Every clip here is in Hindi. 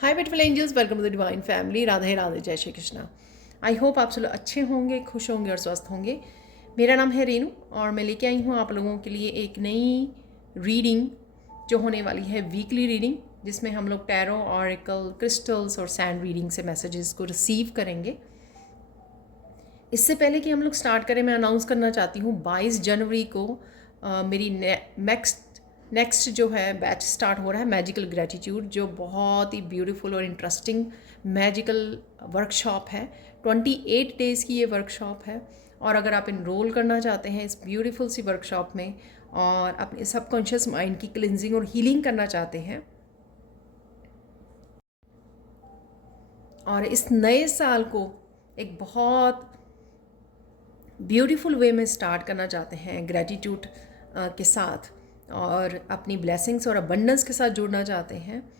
Hi beautiful angels, welcome to the divine family. Radhe Radhe, जय श्री कृष्णा। आई होप आप सब लोग अच्छे होंगे, खुश होंगे और स्वस्थ होंगे। मेरा नाम है रेनू और मैं लेके आई हूँ आप लोगों के लिए एक नई रीडिंग जो होने वाली है वीकली रीडिंग, जिसमें हम लोग टैरो, ऑरेकल, क्रिस्टल्स और सैंड रीडिंग से मैसेजेस को रिसीव करेंगे। इससे पहले कि हम लोग स्टार्ट करें, मैं अनाउंस करना चाहती हूँ 22 जनवरी को मेरी नेक्स्ट जो है बैच स्टार्ट हो रहा है, मैजिकल ग्रेटिट्यूड, जो बहुत ही ब्यूटीफुल और इंटरेस्टिंग मैजिकल वर्कशॉप है। 28 डेज़ की ये वर्कशॉप है और अगर आप इनरोल करना चाहते हैं इस ब्यूटीफुल सी वर्कशॉप में और अपने सबकॉन्शियस माइंड की क्लिनजिंग और हीलिंग करना चाहते हैं और इस नए साल को एक बहुत ब्यूटीफुल वे में स्टार्ट करना चाहते हैं ग्रेटिट्यूड के साथ और अपनी ब्लेसिंग्स और अबंडेंस के साथ जुड़ना चाहते हैं,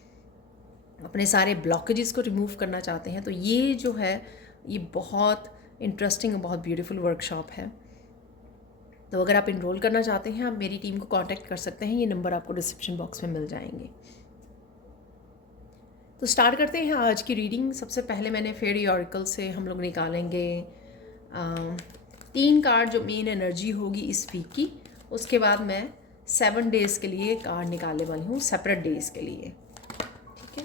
अपने सारे ब्लॉकेजेस को रिमूव करना चाहते हैं, तो ये जो है ये बहुत इंटरेस्टिंग और बहुत ब्यूटीफुल वर्कशॉप है। तो अगर आप इनरोल करना चाहते हैं आप मेरी टीम को कांटेक्ट कर सकते हैं, ये नंबर आपको डिस्क्रिप्शन बॉक्स में मिल जाएंगे। तो स्टार्ट करते हैं आज की रीडिंग। सबसे पहले मैंने फेरी ऑरेकल से हम लोग निकालेंगे 3 कार्ड जो मेन एनर्जी होगी इस वीक की। उसके बाद मैं 7 डेज़ के लिए कार्ड निकालने वाली हूँ, सेपरेट डेज़ के लिए। ठीक है,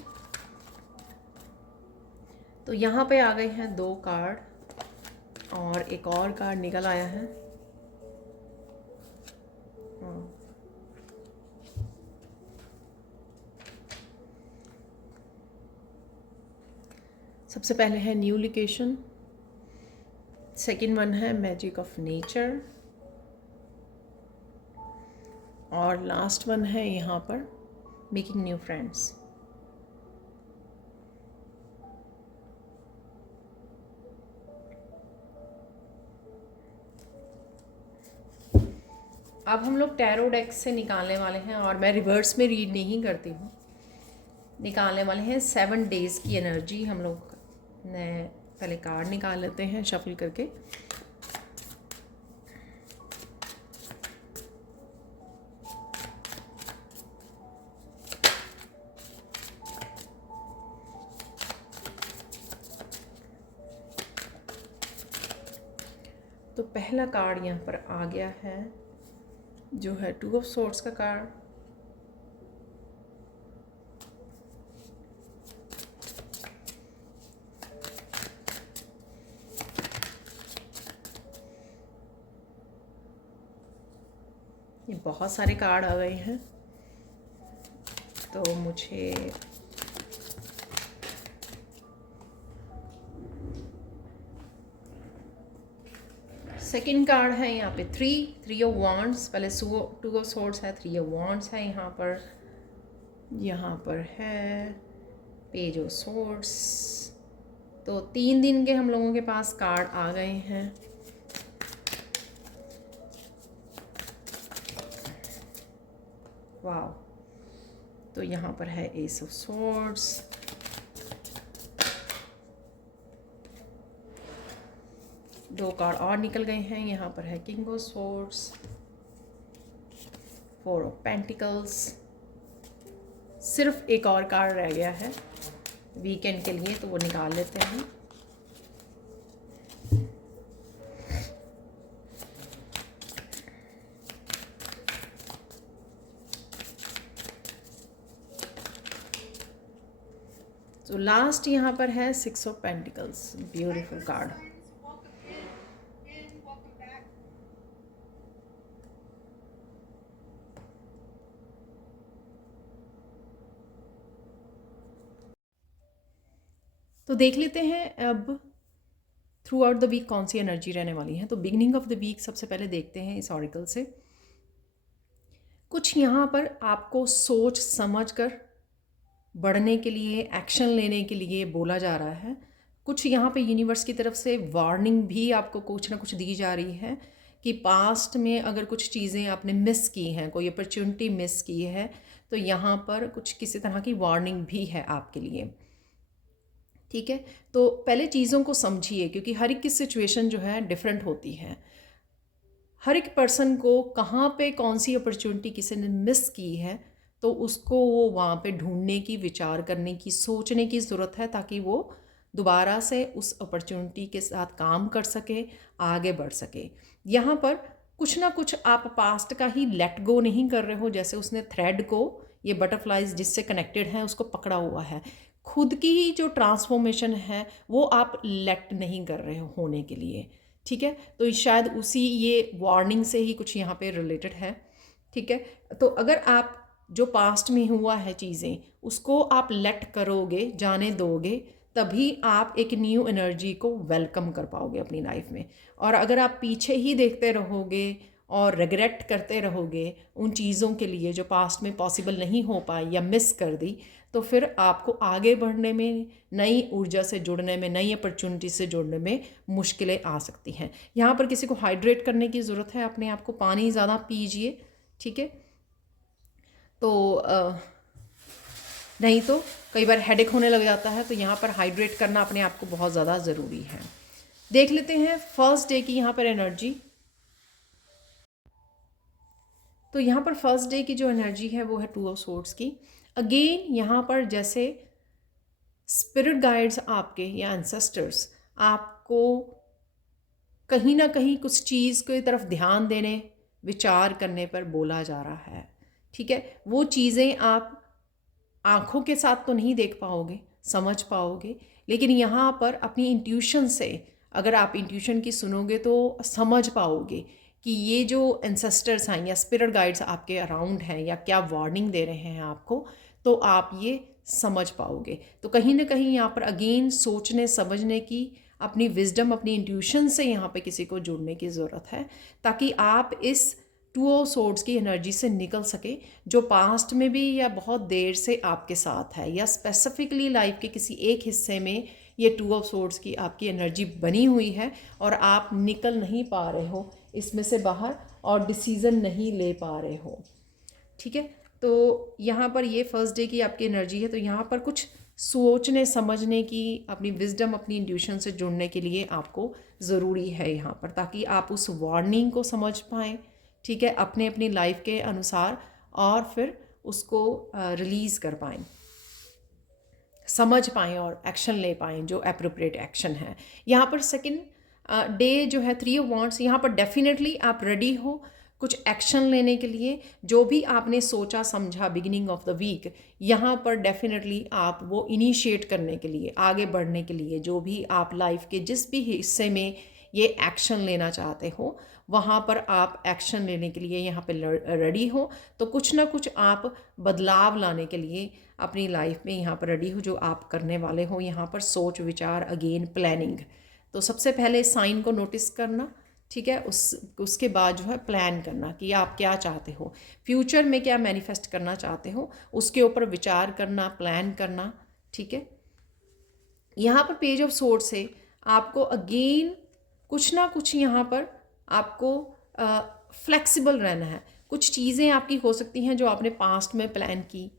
तो यहाँ पे आ गए हैं 2 कार्ड और एक और कार्ड निकल आया है। सबसे पहले है न्यू लोकेशन, सेकेंड वन है मैजिक ऑफ नेचर और लास्ट वन है यहाँ पर मेकिंग न्यू फ्रेंड्स। अब हम लोग टैरो डेक से निकालने वाले हैं और मैं रिवर्स में रीड नहीं करती हूँ, निकालने वाले हैं 7 डेज़ की एनर्जी। हम लोग ने पहले कार्ड निकाल लेते हैं शफल करके। तो पहला कार्ड यहाँ पर आ गया है जो है 2 ऑफ सोर्ड्स का कार्ड। ये बहुत सारे कार्ड आ गए हैं तो मुझे सेकंड कार्ड है यहाँ पे 3 ऑफ वांड्स। पहले 2 ऑफ सोर्ड्स है, 3 ऑफ वांड्स है यहाँ पर है पेज ऑफ सोर्ड्स। तो 3 दिन के हम लोगों के पास कार्ड आ गए हैं। वाह, तो यहाँ पर है एस ऑफ सोर्ड्स, दो कार्ड और निकल गए हैं। यहाँ पर है king of swords, 4 of pentacles. सिर्फ एक और कार्ड रह गया है वीकेंड के लिए, तो वो निकाल लेते हैं। तो लास्ट यहाँ पर है 6 ऑफ पेंटिकल्स, ब्यूटीफुल कार्ड। तो देख लेते हैं अब थ्रू आउट द वीक कौन सी एनर्जी रहने वाली है। तो बिगनिंग ऑफ द वीक सबसे पहले देखते हैं इस ऑरेकल से। कुछ यहाँ पर आपको सोच समझ कर बढ़ने के लिए, एक्शन लेने के लिए बोला जा रहा है। कुछ यहाँ पे यूनिवर्स की तरफ से वार्निंग भी आपको कुछ ना कुछ दी जा रही है कि पास्ट में अगर कुछ चीज़ें आपने मिस की हैं, कोई अपॉर्चुनिटी मिस की है, तो यहाँ पर कुछ किसी तरह की वार्निंग भी है आपके लिए। ठीक है, तो पहले चीज़ों को समझिए क्योंकि हर एक की सिचुएशन जो है डिफरेंट होती है। हर एक पर्सन को कहाँ पे कौन सी अपॉर्चुनिटी किसी ने मिस की है, तो उसको वो वहाँ पे ढूंढने की, विचार करने की, सोचने की ज़रूरत है, ताकि वो दोबारा से उस अपॉर्चुनिटी के साथ काम कर सके, आगे बढ़ सके। यहाँ पर कुछ ना कुछ आप पास्ट का ही लेट गो नहीं कर रहे हो, जैसे उसने थ्रेड को, ये बटरफ्लाइज जिससे कनेक्टेड हैं, उसको पकड़ा हुआ है। खुद की ही जो ट्रांसफॉर्मेशन है वो आप लेट नहीं कर रहे हो होने के लिए, ठीक है। तो शायद उसी ये वार्निंग से ही कुछ यहाँ पे रिलेटेड है, ठीक है। तो अगर आप जो पास्ट में हुआ है चीज़ें, उसको आप लेट करोगे, जाने दोगे, तभी आप एक न्यू एनर्जी को वेलकम कर पाओगे अपनी लाइफ में। और अगर आप पीछे ही देखते रहोगे और रिग्रेट करते रहोगे उन चीज़ों के लिए जो पास्ट में पॉसिबल नहीं हो पाई या मिस कर दी, तो फिर आपको आगे बढ़ने में, नई ऊर्जा से जुड़ने में, नई अपॉर्चुनिटी से जुड़ने में मुश्किलें आ सकती हैं। यहाँ पर किसी को हाइड्रेट करने की ज़रूरत है, अपने आप को पानी ज़्यादा पीजिए, ठीक है। तो नहीं तो कई बार हेडेक होने लग जाता है, तो यहाँ पर हाइड्रेट करना अपने आप को बहुत ज़्यादा ज़रूरी है। देख लेते हैं फर्स्ट डे की यहाँ पर एनर्जी। तो यहाँ पर फर्स्ट डे की जो एनर्जी है वो है 2 ऑफ सोर्ड्स की। अगेन यहाँ पर जैसे स्पिरिट गाइड्स आपके या एंसेस्टर्स आपको कहीं ना कहीं कुछ चीज़ की तरफ ध्यान देने, विचार करने पर बोला जा रहा है, ठीक है। वो चीज़ें आप आँखों के साथ तो नहीं देख पाओगे, समझ पाओगे, लेकिन यहाँ पर अपनी इंट्यूशन से, अगर आप इंट्यूशन की सुनोगे तो समझ पाओगे कि ये जो एंसेस्टर्स हैं या स्पिरिट गाइड्स आपके अराउंड हैं या क्या वार्निंग दे रहे हैं आपको, तो आप ये समझ पाओगे। तो कहीं ना कहीं यहाँ पर अगेन सोचने समझने की, अपनी विजडम, अपनी इंट्यूशन से यहाँ पे किसी को जुड़ने की ज़रूरत है, ताकि आप इस 2 ऑफ सोर्ड्स की एनर्जी से निकल सके, जो पास्ट में भी या बहुत देर से आपके साथ है, या स्पेसिफिकली लाइफ के किसी एक हिस्से में ये 2 ऑफ सोर्ड्स की आपकी एनर्जी बनी हुई है और आप निकल नहीं पा रहे हो इसमें से बाहर, और डिसीज़न नहीं ले पा रहे हो, ठीक है। तो यहाँ पर ये फर्स्ट डे की आपकी एनर्जी है। तो यहाँ पर कुछ सोचने समझने की, अपनी विजडम, अपनी इंट्यूशन से जुड़ने के लिए आपको ज़रूरी है यहाँ पर, ताकि आप उस वार्निंग को समझ पाएँ, ठीक है, अपने अपनी लाइफ के अनुसार, और फिर उसको रिलीज़ कर पाएँ, समझ पाएँ और एक्शन ले पाएँ जो एप्रोप्रिएट एक्शन है। यहाँ पर सेकंड डे जो है 3 ऑफ वांड्स, यहाँ पर डेफिनेटली आप रेडी हो कुछ एक्शन लेने के लिए। जो भी आपने सोचा समझा बिगिनिंग ऑफ द वीक, यहाँ पर डेफिनेटली आप वो इनिशिएट करने के लिए, आगे बढ़ने के लिए, जो भी आप लाइफ के जिस भी हिस्से में ये एक्शन लेना चाहते हो, वहाँ पर आप एक्शन लेने के लिए यहाँ पे रेडी हो। तो कुछ ना कुछ आप बदलाव लाने के लिए अपनी लाइफ में यहाँ पर रेडी हो, जो आप करने वाले हो। यहाँ पर सोच विचार, अगेन प्लानिंग। तो सबसे पहले साइन को नोटिस करना, ठीक है, उसके बाद जो है प्लान करना कि आप क्या चाहते हो, फ्यूचर में क्या मैनिफेस्ट करना चाहते हो, उसके ऊपर विचार करना, प्लान करना, ठीक है। यहाँ पर पेज ऑफ सोर्ड्स से आपको अगेन कुछ ना कुछ यहाँ पर आपको फ्लेक्सिबल रहना है। कुछ चीज़ें आपकी हो सकती हैं जो आपने पास्ट में प्लान की,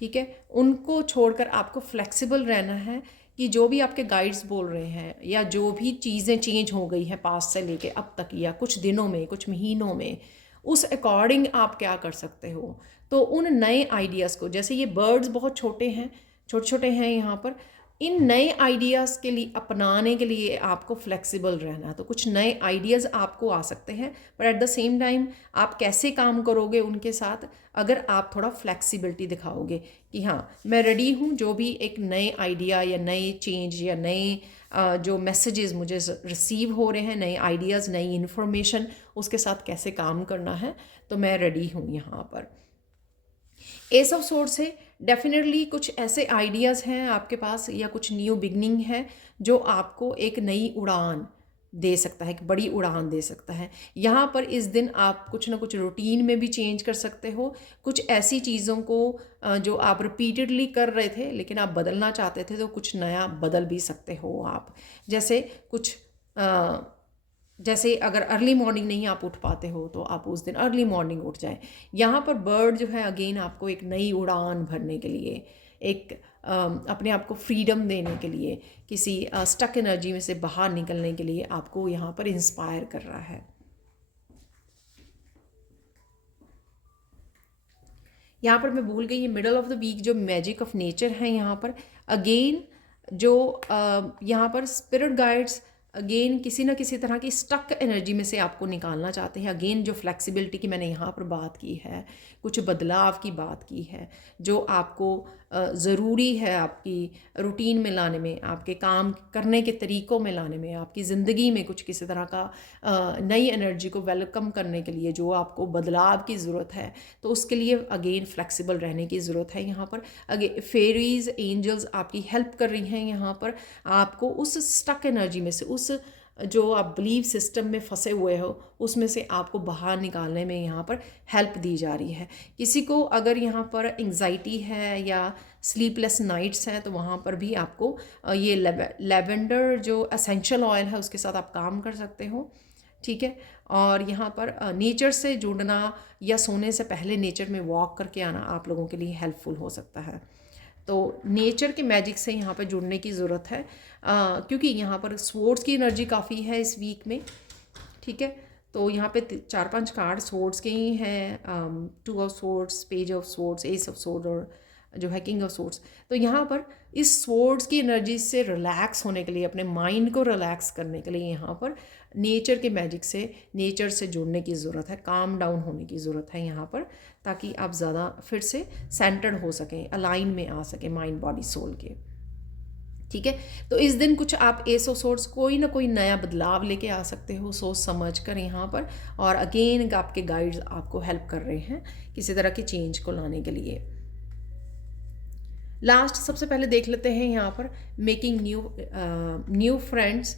ठीक है, उनको छोड़कर आपको फ्लेक्सिबल रहना है कि जो भी आपके गाइड्स बोल रहे हैं या जो भी चीज़ें चेंज हो गई हैं पास्ट से लेके अब तक, या कुछ दिनों में, कुछ महीनों में, उस अकॉर्डिंग आप क्या कर सकते हो। तो उन नए आइडियाज़ को, जैसे ये बर्ड्स बहुत छोटे हैं, छोटे छोटे हैं यहाँ पर, इन नए आइडियाज़ के लिए, अपनाने के लिए आपको फ्लेक्सिबल रहना। तो कुछ नए आइडियाज़ आपको आ सकते हैं, पर एट द सेम टाइम आप कैसे काम करोगे उनके साथ, अगर आप थोड़ा फ्लेक्सिबिलिटी दिखाओगे कि हाँ मैं रेडी हूँ, जो भी एक नए आइडिया या नए चेंज या नए जो मैसेजेस मुझे रिसीव हो रहे हैं, नए आइडियाज़, नई इन्फॉर्मेशन, उसके साथ कैसे काम करना है, तो मैं रेडी हूँ यहाँ पर। एस ऑफ सोर्ड्स से डेफिनेटली कुछ ऐसे आइडियाज़ हैं आपके पास, या कुछ न्यू बिगनिंग है जो आपको एक नई उड़ान दे सकता है, एक बड़ी उड़ान दे सकता है। यहाँ पर इस दिन आप कुछ ना कुछ रूटीन में भी चेंज कर सकते हो। कुछ ऐसी चीज़ों को जो आप रिपीटेडली कर रहे थे लेकिन आप बदलना चाहते थे, तो कुछ नया बदल भी सकते हो आप। जैसे कुछ जैसे अगर अर्ली मॉर्निंग नहीं आप उठ पाते हो, तो आप उस दिन अर्ली मॉर्निंग उठ जाएं। यहाँ पर बर्ड जो है अगेन आपको एक नई उड़ान भरने के लिए, एक अपने आप को फ्रीडम देने के लिए, किसी स्टक एनर्जी में से बाहर निकलने के लिए आपको यहाँ पर इंस्पायर कर रहा है। यहाँ पर मैं भूल गई, ये मिडल ऑफ द वीक जो मैजिक ऑफ नेचर है यहाँ पर अगेन जो यहाँ पर स्पिरिट गाइड्स अगेन किसी ना किसी तरह की स्टक एनर्जी में से आपको निकालना चाहते हैं। अगेन जो फ्लेक्सिबिलिटी की मैंने यहाँ पर बात की है, कुछ बदलाव की बात की है जो आपको ज़रूरी है आपकी रूटीन में लाने में, आपके काम करने के तरीक़ों में लाने में, आपकी ज़िंदगी में कुछ किसी तरह का नई एनर्जी को वेलकम करने के लिए जो आपको बदलाव की ज़रूरत है, तो उसके लिए अगेन फ्लेक्सिबल रहने की ज़रूरत है। यहाँ पर अगे फेरीज़ एंजल्स आपकी हेल्प कर रही हैं यहाँ पर आपको उस स्टक एनर्जी में से, उस जो आप बिलीव सिस्टम में फंसे हुए हो उसमें से आपको बाहर निकालने में यहाँ पर हेल्प दी जा रही है। किसी को अगर यहाँ पर एंग्जाइटी है या स्लीपलेस नाइट्स हैं तो वहाँ पर भी आपको ये लेवेंडर जो एसेंशियल ऑयल है उसके साथ आप काम कर सकते हो, ठीक है। और यहाँ पर नेचर से जुड़ना या सोने से पहले नेचर में वॉक करके आना आप लोगों के लिए हेल्पफुल हो सकता है। तो नेचर के मैजिक से यहाँ पर जुड़ने की ज़रूरत है क्योंकि यहाँ पर स्वॉर्ड्स की एनर्जी काफ़ी है इस वीक में, ठीक है। तो यहाँ पे 4-5 कार्ड स्वॉर्ड्स के ही हैं, 2 of swords, page of swords, S of sword और जो है किंग ऑफ स्वॉर्ड्स। तो यहाँ पर इस स्वॉर्ड्स की एनर्जी से रिलैक्स होने के लिए, अपने माइंड को रिलैक्स करने के लिए यहाँ पर नेचर के मैजिक से, नेचर से जुड़ने की ज़रूरत है, काम डाउन होने की ज़रूरत है यहाँ पर, ताकि आप ज़्यादा फिर से सेंटर्ड हो सकें, अलाइन में आ सकें माइंड बॉडी सोल के, ठीक है। तो इस दिन कुछ आप एस ऑफ सोर्स कोई ना कोई नया बदलाव लेके आ सकते हो सोच समझ कर यहाँ पर, और अगेन आपके गाइड्स आपको हेल्प कर रहे हैं किसी तरह के चेंज को लाने के लिए। लास्ट सबसे पहले देख लेते हैं यहाँ पर मेकिंग न्यू फ्रेंड्स।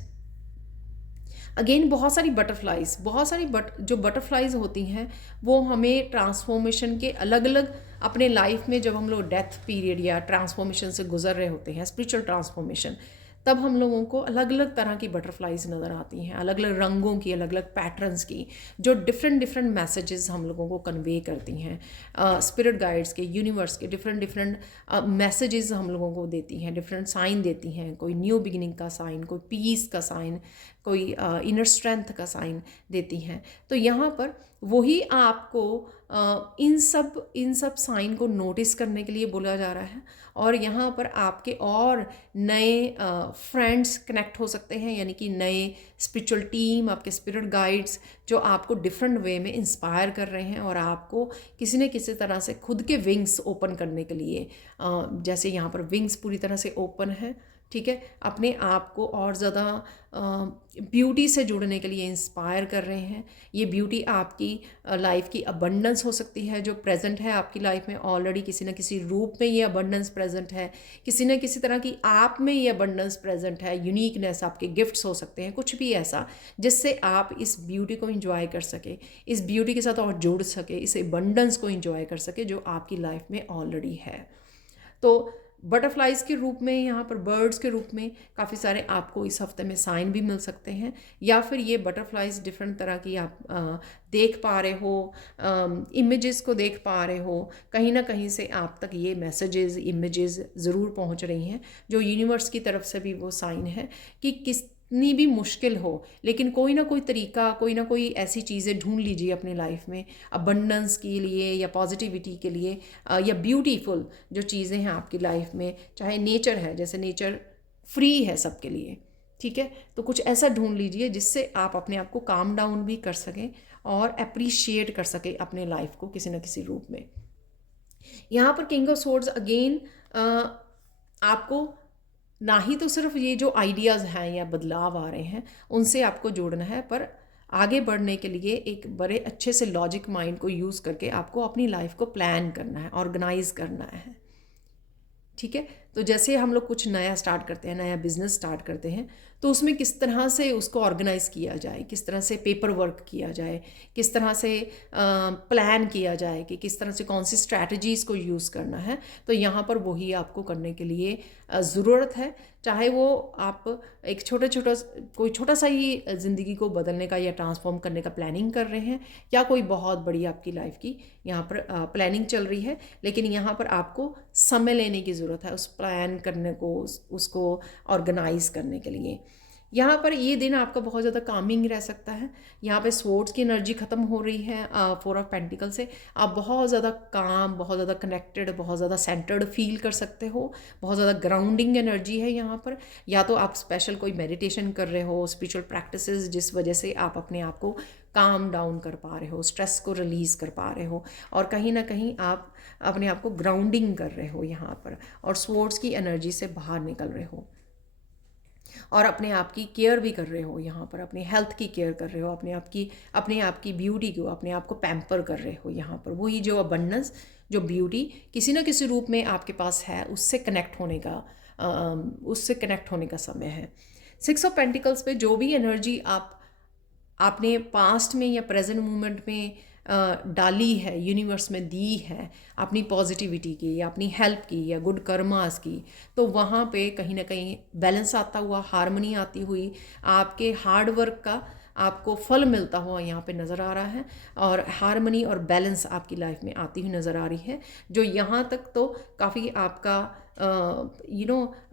अगेन बहुत सारी जो बटरफ्लाइज होती हैं वो हमें ट्रांसफॉर्मेशन के अलग अलग अपने लाइफ में, जब हम लोग डेथ पीरियड या ट्रांसफॉर्मेशन से गुजर रहे होते हैं, स्पिरिचुअल ट्रांसफॉर्मेशन, तब हम लोगों को अलग अलग तरह की बटरफ्लाइज नज़र आती हैं, अलग अलग रंगों की, अलग अलग पैटर्न्स की, जो डिफरेंट मैसेजेस हम लोगों को कन्वे करती हैं। स्पिरिट गाइड्स के, यूनिवर्स के डिफरेंट मैसेजेस हम लोगों को देती हैं, डिफरेंट साइन देती हैं। कोई न्यू बिगिनिंग का साइन, कोई पीस का साइन, कोई इनर स्ट्रेंथ का साइन देती हैं। तो यहाँ पर वही आपको इन सब साइन को नोटिस करने के लिए बोला जा रहा है, और यहाँ पर आपके और नए फ्रेंड्स कनेक्ट हो सकते हैं, यानी कि नए स्पिरिचुअल टीम, आपके स्पिरिट गाइड्स जो आपको डिफरेंट वे में इंस्पायर कर रहे हैं और आपको किसी न किसी तरह से खुद के विंग्स ओपन करने के लिए, जैसे यहाँ पर विंग्स पूरी तरह से ओपन है, ठीक है, अपने आप को और ज़्यादा ब्यूटी से जुड़ने के लिए इंस्पायर कर रहे हैं। ये ब्यूटी आपकी लाइफ की अबंडेंस हो सकती है जो प्रेजेंट है आपकी लाइफ में ऑलरेडी, किसी न किसी रूप में ये अबंडेंस प्रेजेंट है, किसी न किसी तरह की आप में ये अबंडेंस प्रेजेंट है, यूनिकनेस, आपके गिफ्ट्स हो सकते हैं, कुछ भी ऐसा जिससे आप इस ब्यूटी को इंजॉय कर सके, इस ब्यूटी के साथ और जुड़ सके, इस अबंडेंस को इंजॉय कर सके जो आपकी लाइफ में ऑलरेडी है। तो बटरफ्लाइज़ के रूप में, यहाँ पर बर्ड्स के रूप में काफ़ी सारे आपको इस हफ्ते में साइन भी मिल सकते हैं, या फिर ये बटरफ्लाइज़ डिफरेंट तरह की आप देख पा रहे हो, इमेजेस को देख पा रहे हो, कहीं ना कहीं से आप तक ये मैसेजेस, इमेजेस ज़रूर पहुँच रही हैं, जो यूनिवर्स की तरफ से भी वो साइन है कि कितनी भी मुश्किल हो, लेकिन कोई ना कोई तरीका, कोई ना कोई ऐसी चीज़ें ढूंढ लीजिए अपनी लाइफ में अबंडेंस के लिए या पॉजिटिविटी के लिए, या ब्यूटीफुल जो चीज़ें हैं आपकी लाइफ में, चाहे नेचर है, जैसे नेचर फ्री है सबके लिए, ठीक है, तो कुछ ऐसा ढूंढ लीजिए जिससे आप अपने आप को काम डाउन भी कर सकें और अप्रिशिएट कर सकें अपने लाइफ को किसी न किसी रूप में। यहाँ पर किंग ऑफ सोर्ड्स अगेन आपको ना ही तो सिर्फ ये जो आइडियाज़ हैं या बदलाव आ रहे हैं उनसे आपको जोड़ना है, पर आगे बढ़ने के लिए एक बड़े अच्छे से लॉजिक माइंड को यूज़ करके आपको अपनी लाइफ को प्लान करना है, ऑर्गेनाइज करना है, ठीक है। तो जैसे हम लोग कुछ नया स्टार्ट करते हैं, नया बिजनेस स्टार्ट करते हैं, तो उसमें किस तरह से उसको ऑर्गेनाइज किया जाए, किस तरह से पेपर वर्क किया जाए, किस तरह से प्लान किया जाए, कि किस तरह से कौन सी स्ट्रैटेजीज़ को यूज़ करना है, तो यहाँ पर वही आपको करने के लिए ज़रूरत है। चाहे वो आप एक कोई छोटा सा ही ज़िंदगी को बदलने का या ट्रांसफॉर्म करने का प्लानिंग कर रहे हैं, या कोई बहुत बड़ी आपकी लाइफ की यहाँ पर प्लानिंग चल रही है, लेकिन यहाँ पर आपको समय लेने की ज़रूरत है उस प्लान करने को, उसको ऑर्गेनाइज करने के लिए। यहाँ पर ये दिन आपका बहुत ज़्यादा कामिंग रह सकता है। यहाँ पे स्वॉर्ड्स की एनर्जी ख़त्म हो रही है, 4 ऑफ पेंटिकल से आप बहुत ज़्यादा काम, बहुत ज़्यादा कनेक्टेड, बहुत ज़्यादा सेंटर्ड फील कर सकते हो। बहुत ज़्यादा ग्राउंडिंग एनर्जी है यहाँ पर। या तो आप स्पेशल कोई मेडिटेशन कर रहे हो, स्पिरिचुअल प्रैक्टिसेस, जिस वजह से आप अपने आप को काम डाउन कर पा रहे हो, स्ट्रेस को रिलीज़ कर पा रहे हो, और कहीं ना कहीं आप अपने आप को ग्राउंडिंग कर रहे हो यहाँ पर, और स्वॉर्ड्स की एनर्जी से बाहर निकल रहे हो, और अपने आप की केयर भी कर रहे हो यहाँ पर, अपनी हेल्थ की केयर कर रहे हो, अपने आप की ब्यूटी को, अपने आप को पैम्पर कर रहे हो यहाँ पर। वही जो अबंडेंस, जो ब्यूटी किसी न किसी रूप में आपके पास है, उससे कनेक्ट होने का समय है। 6 ऑफ पेंटिकल्स पे जो भी एनर्जी आपने पास्ट में या प्रेजेंट मोमेंट में डाली है, यूनिवर्स में दी है, अपनी पॉजिटिविटी की या अपनी हेल्प की या गुड कर्मास की, तो वहाँ पे कहीं ना कहीं बैलेंस आता हुआ, हार्मनी आती हुई, आपके हार्ड वर्क का आपको फल मिलता हुआ यहाँ पे नज़र आ रहा है, और हार्मनी और बैलेंस आपकी लाइफ में आती हुई नज़र आ रही है, जो यहाँ तक तो काफ़ी आपका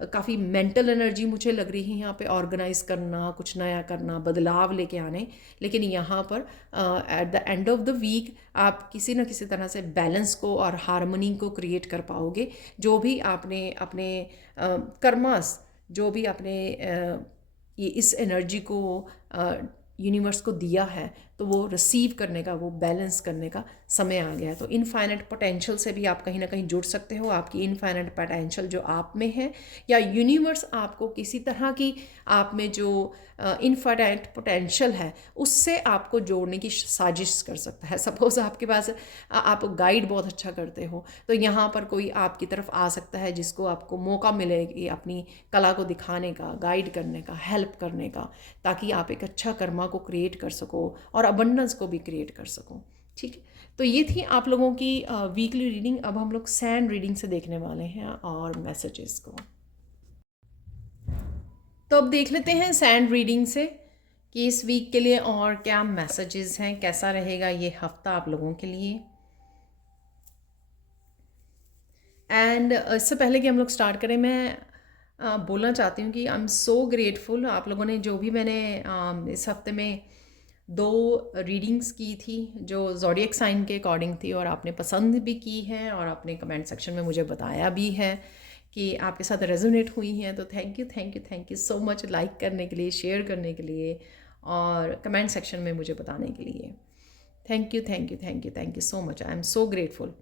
काफ़ी मेंटल एनर्जी मुझे लग रही है यहाँ पे, ऑर्गेनाइज करना, कुछ नया करना, बदलाव लेके आने। लेकिन यहाँ पर at the end of the week आप किसी न किसी तरह से बैलेंस को और हार्मनी को क्रिएट कर पाओगे। जो भी आपने अपने कर्मास, जो भी आपने ये इस एनर्जी को यूनिवर्स को दिया है, तो वो रिसीव करने का, वो बैलेंस करने का समय आ गया है। तो इनफाइनाइट पोटेंशियल से भी आप कहीं ना कहीं जुड़ सकते हो। आपकी इनफाइनाइट पोटेंशियल जो आप में है, या यूनिवर्स आपको किसी तरह की आप में जो इनफाइनाइट पोटेंशियल है, उससे आपको जोड़ने की साजिश कर सकता है। सपोज़ आपके पास आप गाइड बहुत अच्छा करते हो, तो यहाँ पर कोई आपकी तरफ आ सकता है जिसको आपको मौका मिले कि अपनी कला को दिखाने का, गाइड करने का, हेल्प करने का, ताकि आप एक अच्छा कर्मा को क्रिएट कर सको और अबंडेंस को भी क्रिएट कर सको। ठीक है, तो ये थी आप लोगों की वीकली रीडिंग। अब हम लोग सैंड रीडिंग से देखने वाले हैं और मैसेजेस को। तो अब देख लेते हैं सैंड रीडिंग से कि इस वीक के लिए और क्या मैसेजेस हैं, कैसा रहेगा ये हफ्ता आप लोगों के लिए। एंड इससे पहले कि हम लोग स्टार्ट करें, मैं बोलना चाहती हूँ कि आई एम सो ग्रेटफुल। आप लोगों ने जो भी मैंने इस हफ्ते में 2 रीडिंग्स की थी जो ज़ोडिएक साइन के अकॉर्डिंग थी, और आपने पसंद भी की है और आपने कमेंट सेक्शन में मुझे बताया भी है कि आपके साथ रेजोनेट हुई हैं। तो thank you thank you thank you so much, like करने के लिए, शेयर करने के लिए, और कमेंट सेक्शन में मुझे बताने के लिए। Thank you thank you thank you thank you so much, I am so grateful.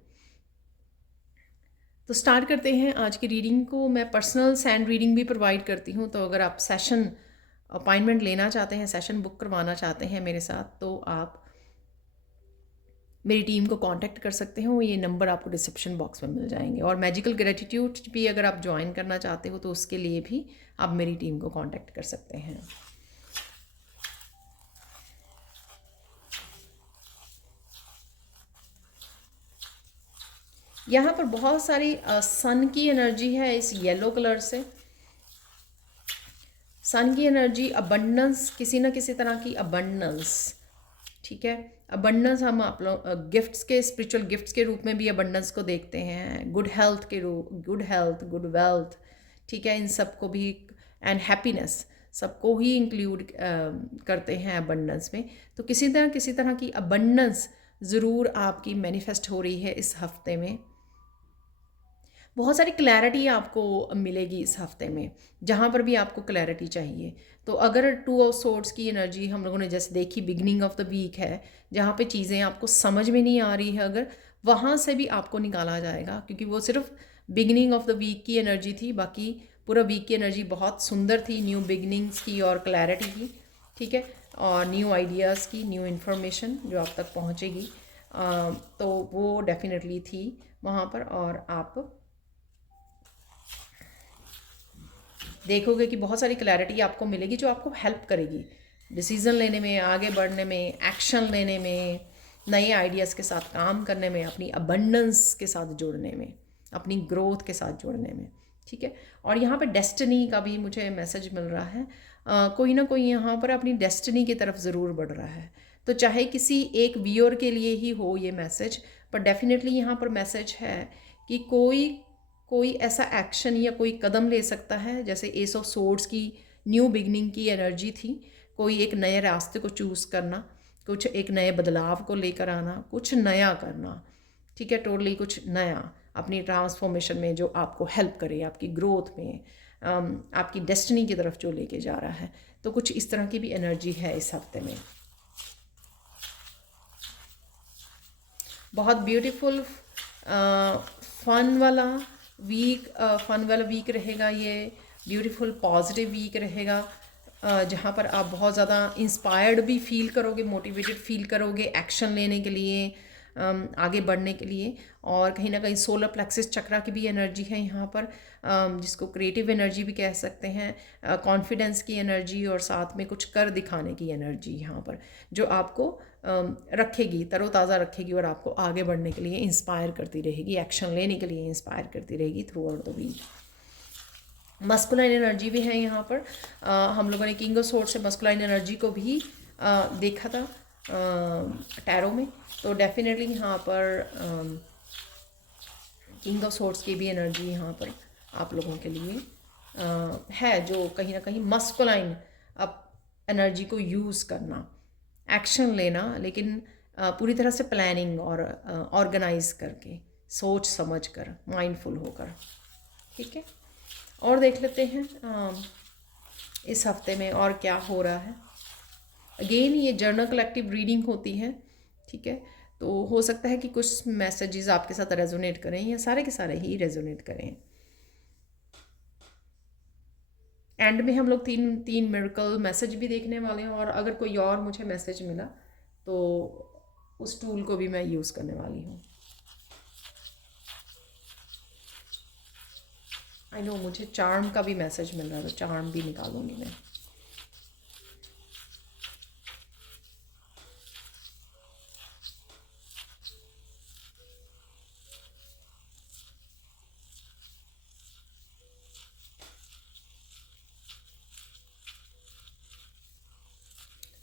तो स्टार्ट करते हैं आज की रीडिंग को। मैं पर्सनल सैंड रीडिंग भी प्रोवाइड करती हूँ, तो अगर आप सेशन अपॉइंटमेंट लेना चाहते हैं, सेशन बुक करवाना चाहते हैं मेरे साथ, तो आप मेरी टीम को कांटेक्ट कर सकते हो। ये नंबर आपको डिस्क्रिप्शन बॉक्स में मिल जाएंगे। और मैजिकल ग्रेटिट्यूड भी अगर आप ज्वाइन करना चाहते हो, तो उसके लिए भी आप मेरी टीम को कांटेक्ट कर सकते हैं। यहाँ पर बहुत सारी सन की एनर्जी है इस येलो कलर से। सन की एनर्जी, अबंडेंस, किसी न किसी तरह की अबंडेंस। ठीक है, अबंडेंस हम आप लोग गिफ्ट्स के, स्पिरिचुअल गिफ्ट्स के रूप में भी अबंडेंस को देखते हैं। गुड हेल्थ के रूप, गुड हेल्थ, गुड वेल्थ, ठीक है, इन सबको भी, एंड हैप्पीनेस, सबको ही इंक्लूड करते हैं अबंडेंस में। तो किसी तरह की अबंडेंस ज़रूर आपकी मैनिफेस्ट हो रही है इस हफ्ते में। बहुत सारी क्लैरिटी आपको मिलेगी इस हफ्ते में, जहाँ पर भी आपको क्लैरिटी चाहिए। तो अगर 2 ऑफ सोर्ड्स की एनर्जी हम लोगों ने जैसे देखी, बिगनिंग ऑफ द वीक है, जहाँ पे चीज़ें आपको समझ में नहीं आ रही है, अगर वहाँ से भी आपको निकाला जाएगा, क्योंकि वो सिर्फ बिगनिंग ऑफ द वीक की एनर्जी थी। बाकी पूरा वीक की एनर्जी बहुत सुंदर थी, न्यू बिगनिंग्स की और क्लैरिटी की। ठीक है, और न्यू आइडियाज़ की, न्यू इन्फॉर्मेशन जो आप तक पहुँचेगी, तो वो डेफिनेटली थी वहाँ पर। और आप देखोगे कि बहुत सारी क्लैरिटी आपको मिलेगी जो आपको हेल्प करेगी डिसीज़न लेने में, आगे बढ़ने में, एक्शन लेने में, नए आइडियाज़ के साथ काम करने में, अपनी अबंडेंस के साथ जुड़ने में, अपनी ग्रोथ के साथ जुड़ने में। ठीक है, और यहाँ पे डेस्टिनी का भी मुझे मैसेज मिल रहा है। कोई ना कोई यहाँ पर अपनी डेस्टिनी की तरफ ज़रूर बढ़ रहा है। तो चाहे किसी एक व्यूअर के लिए ही हो ये मैसेज, पर डेफिनेटली यहाँ पर मैसेज है कि कोई ऐसा एक्शन या कोई कदम ले सकता है। जैसे एस ऑफ सोर्ड्स की न्यू बिगनिंग की एनर्जी थी, कोई एक नए रास्ते को चूज़ करना, कुछ एक नए बदलाव को लेकर आना, कुछ नया करना, ठीक है, टोटली कुछ नया अपनी ट्रांसफॉर्मेशन में जो आपको हेल्प करे, आपकी ग्रोथ में, आपकी डेस्टिनी की तरफ जो लेके जा रहा है। तो कुछ इस तरह की भी एनर्जी है इस हफ्ते में। बहुत ब्यूटीफुल फन वाला वीक रहेगा ये, ब्यूटीफुल पॉजिटिव वीक रहेगा, जहाँ पर आप बहुत ज़्यादा इंस्पायर्ड भी फील करोगे, मोटिवेटेड फील करोगे एक्शन लेने के लिए, आगे बढ़ने के लिए। और कहीं ना कहीं सोलर प्लेक्सिस चक्रा की भी एनर्जी है यहाँ पर, जिसको क्रिएटिव एनर्जी भी कह सकते हैं, कॉन्फिडेंस की एनर्जी, और साथ में कुछ कर दिखाने की एनर्जी यहाँ पर, जो आपको रखेगी, तरोताज़ा रखेगी और आपको आगे बढ़ने के लिए इंस्पायर करती रहेगी, एक्शन लेने के लिए इंस्पायर करती रहेगी throughout the week. Masculine energy भी है यहाँ पर। हम लोगों ने किंग ऑफ सोर्ड्स से मस्कुलाइन एनर्जी को भी देखा था टैरो में, तो डेफिनेटली यहाँ पर किंग ऑफ सोर्ड्स की भी एनर्जी यहाँ पर आप लोगों के लिए है, जो कहीं ना कहीं मस्कुलाइन अब एनर्जी को यूज़ करना, एक्शन लेना, लेकिन पूरी तरह से प्लानिंग और ऑर्गेनाइज करके, सोच समझ कर, माइंडफुल होकर, ठीक है। और देख लेते हैं इस हफ्ते में और क्या हो रहा है। अगेन ये जर्नल कलेक्टिव रीडिंग होती है, ठीक है, तो हो सकता है कि कुछ मैसेजेस आपके साथ रेजोनेट करें या सारे के सारे ही रेजोनेट करें। एंड में हम लोग तीन मिरेकल मैसेज भी देखने वाले हैं, और अगर कोई और मुझे मैसेज मिला तो उस टूल को भी मैं यूज़ करने वाली हूँ। आई नो मुझे चार्म का भी मैसेज मिल रहा है, तो चार्म भी निकालूंगी मैं।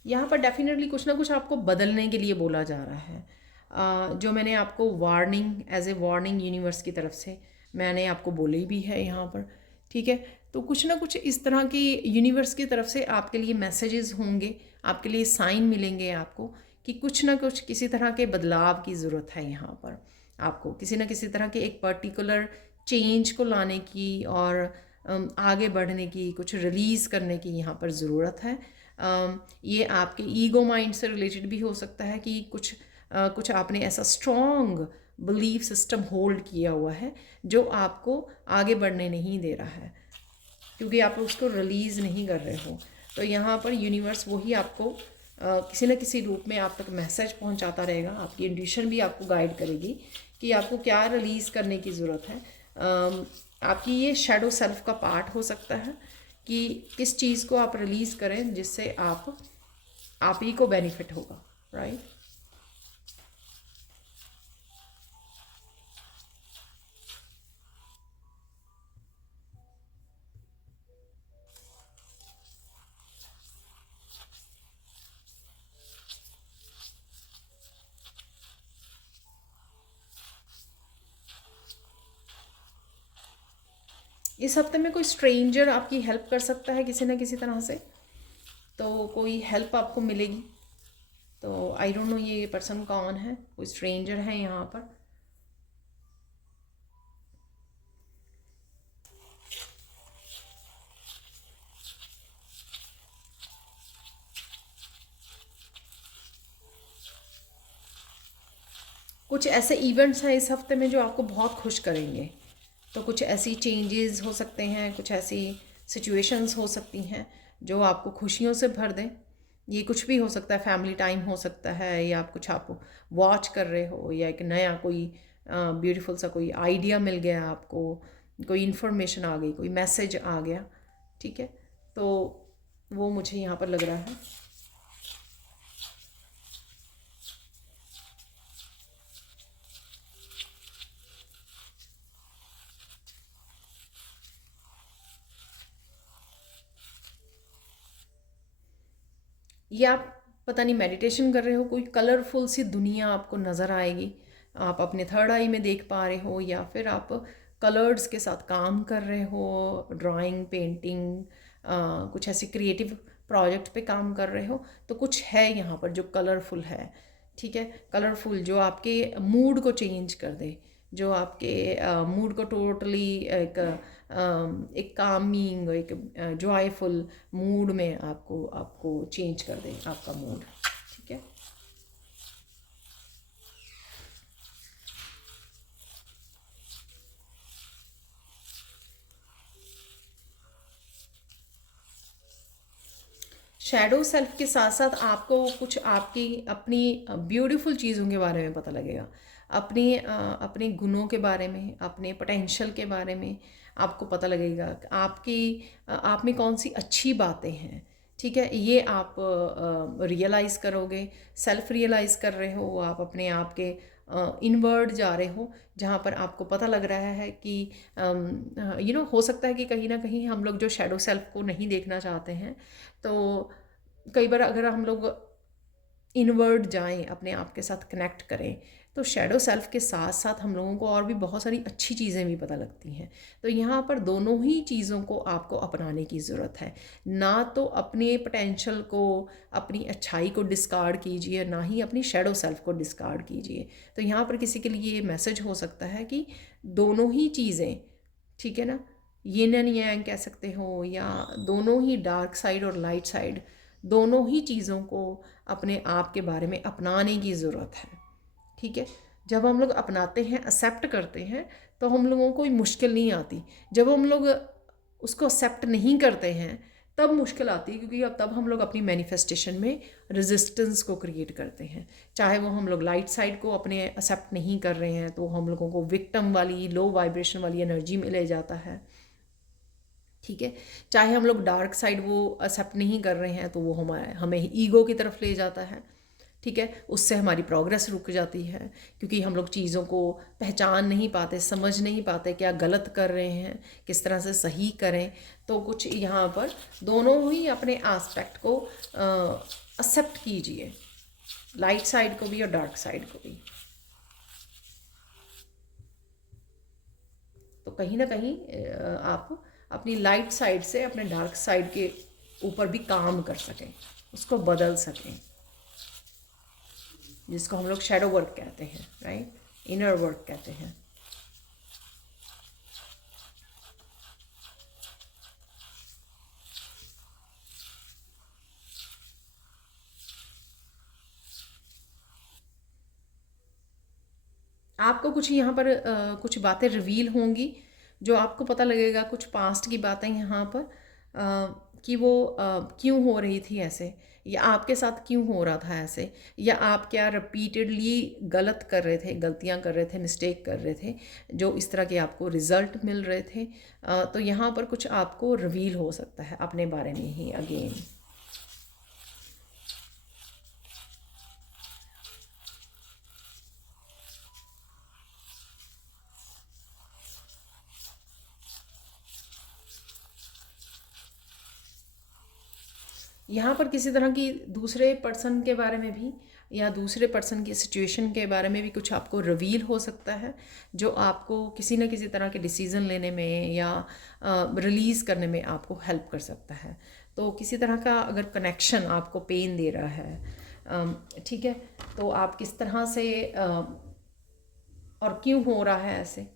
यहाँ पर डेफिनेटली कुछ ना कुछ आपको बदलने के लिए बोला जा रहा है, जो मैंने आपको warning, as a warning universe की तरफ से मैंने आपको बोली भी है यहाँ पर, ठीक है। तो कुछ ना कुछ इस तरह की यूनिवर्स की तरफ से आपके लिए मैसेजेस होंगे, आपके लिए साइन मिलेंगे आपको, कि कुछ ना कुछ किसी तरह के बदलाव की ज़रूरत है यहाँ पर, आपको किसी ना किसी तरह के एक पर्टिकुलर चेंज को लाने की और आगे बढ़ने की, कुछ रिलीज़ करने की यहाँ पर ज़रूरत है। ये आपके ईगो माइंड से रिलेटेड भी हो सकता है कि कुछ आपने ऐसा स्ट्रॉन्ग बिलीफ सिस्टम होल्ड किया हुआ है जो आपको आगे बढ़ने नहीं दे रहा है, क्योंकि आप उसको रिलीज़ नहीं कर रहे हो। तो यहाँ पर यूनिवर्स वही आपको किसी न किसी रूप में आप तक मैसेज पहुँचाता रहेगा, आपकी इंट्यूशन भी आपको गाइड करेगी कि आपको क्या रिलीज़ करने की ज़रूरत है। आपकी ये शैडो सेल्फ का पार्ट हो सकता है कि किस चीज़ को आप रिलीज़ करें जिससे आप ही को बेनिफिट होगा, राइट। इस हफ्ते में कोई स्ट्रेंजर आपकी हेल्प कर सकता है किसी न किसी तरह से, तो कोई हेल्प आपको मिलेगी। तो आई डोंट नो ये पर्सन कौन है, कोई स्ट्रेंजर है यहाँ पर। कुछ ऐसे इवेंट्स हैं इस हफ्ते में जो आपको बहुत खुश करेंगे, तो कुछ ऐसी चेंजेस हो सकते हैं, कुछ ऐसी सिचुएशंस हो सकती हैं जो आपको खुशियों से भर दें। ये कुछ भी हो सकता है, फैमिली टाइम हो सकता है, या आप वॉच कर रहे हो, या एक नया कोई ब्यूटीफुल सा कोई आइडिया मिल गया आपको, कोई इन्फॉर्मेशन आ गई, कोई मैसेज आ गया, ठीक है। तो वो मुझे यहाँ पर लग रहा है। या आप पता नहीं मेडिटेशन कर रहे हो, कोई कलरफुल सी दुनिया आपको नज़र आएगी, आप अपने थर्ड आई में देख पा रहे हो, या फिर आप कलर्स के साथ काम कर रहे हो, ड्राइंग, पेंटिंग, कुछ ऐसे क्रिएटिव प्रोजेक्ट पे काम कर रहे हो, तो कुछ है यहाँ पर जो कलरफुल है, ठीक है, कलरफुल, जो आपके मूड को चेंज कर दे, जो आपके मूड को टोटली एक कामिंग, एक जॉयफुल मूड में आपको आपको चेंज कर दे आपका मूड, ठीक है। शैडो सेल्फ के साथ साथ आपको कुछ आपकी अपनी ब्यूटीफुल चीज़ों के बारे में पता लगेगा, अपने गुणों के बारे में, अपने पोटेंशियल के बारे में आपको पता लगेगा, आपकी आप में कौन सी अच्छी बातें हैं, ठीक है, ये आप रियलाइज़ करोगे, सेल्फ रियलाइज़ कर रहे हो आप, अपने आप के इनवर्ड जा रहे हो, जहाँ पर आपको पता लग रहा है कि हो सकता है कि कहीं ना कहीं हम लोग जो शैडो सेल्फ को नहीं देखना चाहते हैं, तो कई बार अगर हम लोग इनवर्ड जाएं, अपने आप के साथ कनेक्ट करें, तो शैडो सेल्फ के साथ साथ हम लोगों को और भी बहुत सारी अच्छी चीज़ें भी पता लगती हैं। तो यहाँ पर दोनों ही चीज़ों को आपको अपनाने की ज़रूरत है, ना तो अपने पोटेंशियल को, अपनी अच्छाई को डिस्कार्ड कीजिए, ना ही अपनी शैडो सेल्फ को डिस्कार्ड कीजिए। तो यहाँ पर किसी के लिए ये मैसेज हो सकता है कि दोनों ही चीज़ें, ठीक है ना, यिन एंड यांग कह सकते हो, या दोनों ही डार्क साइड और लाइट साइड, दोनों ही चीज़ों को अपने आप के बारे में अपनाने की ज़रूरत है, ठीक है। जब हम लोग अपनाते हैं, एक्सेप्ट करते हैं, तो हम लोगों को कोई मुश्किल नहीं आती। जब हम लोग उसको एक्सेप्ट नहीं करते हैं, तब मुश्किल आती है, क्योंकि अब तब हम लोग अपनी मैनिफेस्टेशन में रेजिस्टेंस को क्रिएट करते हैं। चाहे वो हम लोग लाइट साइड को अपने एक्सेप्ट नहीं कर रहे हैं, तो हम लोगों को विक्टिम वाली, लो वाइब्रेशन वाली एनर्जी में ले जाता है, ठीक है। चाहे हम लोग डार्क साइड वो एक्सेप्ट नहीं कर रहे हैं, तो वो हमें ईगो की तरफ ले जाता है, ठीक है। उससे हमारी प्रोग्रेस रुक जाती है, क्योंकि हम लोग चीज़ों को पहचान नहीं पाते, समझ नहीं पाते क्या गलत कर रहे हैं, किस तरह से सही करें। तो कुछ यहाँ पर दोनों ही अपने एस्पेक्ट को एक्सेप्ट कीजिए, लाइट साइड को भी और डार्क साइड को भी। तो कहीं ना कहीं आप अपनी लाइट साइड से अपने डार्क साइड के ऊपर भी काम कर सकें, उसको बदल सकें, जिसको हम लोग शैडो वर्क कहते हैं, राइट, इनर वर्क कहते हैं। आपको कुछ यहाँ पर कुछ बातें रिवील होंगी, जो आपको पता लगेगा, कुछ पास्ट की बातें यहाँ पर, कि वो क्यों हो रही थी ऐसे, या आपके साथ क्यों हो रहा था ऐसे, या आप क्या रिपीटेडली गलत कर रहे थे, गलतियाँ कर रहे थे, मिस्टेक कर रहे थे, जो इस तरह के आपको रिज़ल्ट मिल रहे थे। तो यहाँ पर कुछ आपको रिवील हो सकता है अपने बारे में ही अगेन। यहाँ पर किसी तरह की दूसरे पर्सन के बारे में भी, या दूसरे पर्सन की सिचुएशन के बारे में भी कुछ आपको रिवील हो सकता है, जो आपको किसी न किसी तरह के डिसीज़न लेने में या रिलीज़ करने में आपको हेल्प कर सकता है। तो किसी तरह का अगर कनेक्शन आपको पेन दे रहा है, ठीक है, तो आप किस तरह से और क्यों हो रहा है ऐसे,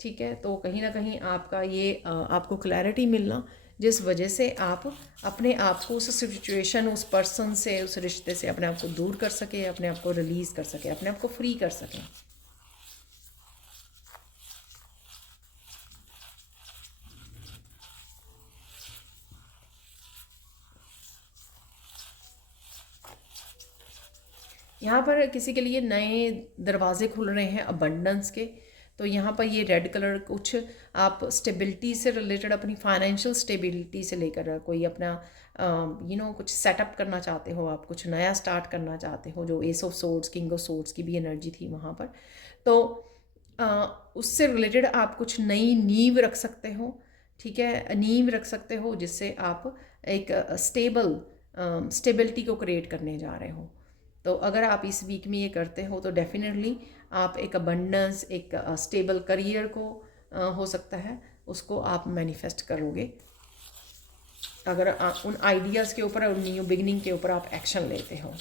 ठीक है, तो कहीं ना कहीं आपका ये आपको क्लैरिटी मिलना, जिस वजह से आप अपने आप को उस सिचुएशन, उस पर्सन से, उस रिश्ते से अपने आप को दूर कर सके, अपने आप को रिलीज़ कर सके, अपने आप को फ्री कर सकें। यहाँ पर किसी के लिए नए दरवाजे खुल रहे हैं अबंडेंस के। तो यहाँ पर ये रेड कलर कुछ आप स्टेबिलिटी से रिलेटेड, अपनी फाइनेंशियल स्टेबिलिटी से लेकर कोई अपना कुछ सेटअप करना चाहते हो, आप कुछ नया स्टार्ट करना चाहते हो, जो S of swords, king of swords की भी एनर्जी थी वहाँ पर। तो उससे रिलेटेड आप कुछ नई नींव रख सकते हो, ठीक है, नींव रख सकते हो, जिससे आप एक स्टेबिलिटी को क्रिएट करने जा रहे हो। तो अगर आप इस वीक में ये करते हो, तो डेफिनेटली आप एक अबंडेंस, एक स्टेबल करियर को हो सकता है उसको आप मैनिफेस्ट करोगे। अगर उन आइडियाज़ के ऊपर और न्यू बिगनिंग के ऊपर आप एक्शन लेते हो।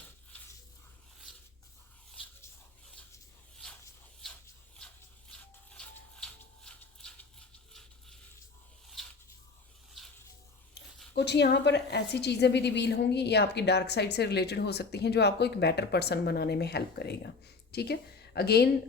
कुछ यहाँ पर ऐसी चीज़ें भी रिवील होंगी, या आपकी डार्क साइड से रिलेटेड हो सकती हैं, जो आपको एक बेटर पर्सन बनाने में हेल्प करेगा। ठीक है, अगेन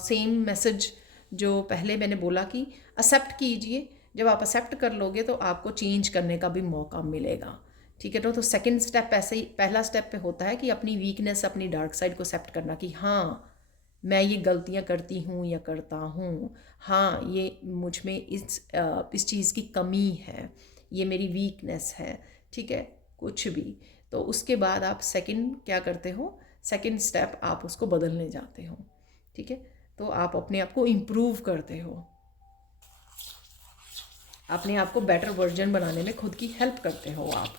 सेम मैसेज जो पहले मैंने बोला कि एक्सेप्ट कीजिए। जब आप एक्सेप्ट कर लोगे तो आपको चेंज करने का भी मौका मिलेगा। ठीक है, तो सेकंड स्टेप ऐसे ही पहला स्टेप पे होता है कि अपनी वीकनेस, अपनी डार्क साइड को एक्सेप्ट करना कि हाँ, मैं ये गलतियाँ करती हूँ या करता हूँ, हाँ ये मुझ में इस चीज़ की कमी है, ये मेरी वीकनेस है। ठीक है, कुछ भी। तो उसके बाद आप सेकंड क्या करते हो, सेकंड स्टेप आप उसको बदलने जाते हो। ठीक है, तो आप अपने आप को इम्प्रूव करते हो, अपने आप को बेटर वर्जन बनाने में खुद की हेल्प करते हो आप।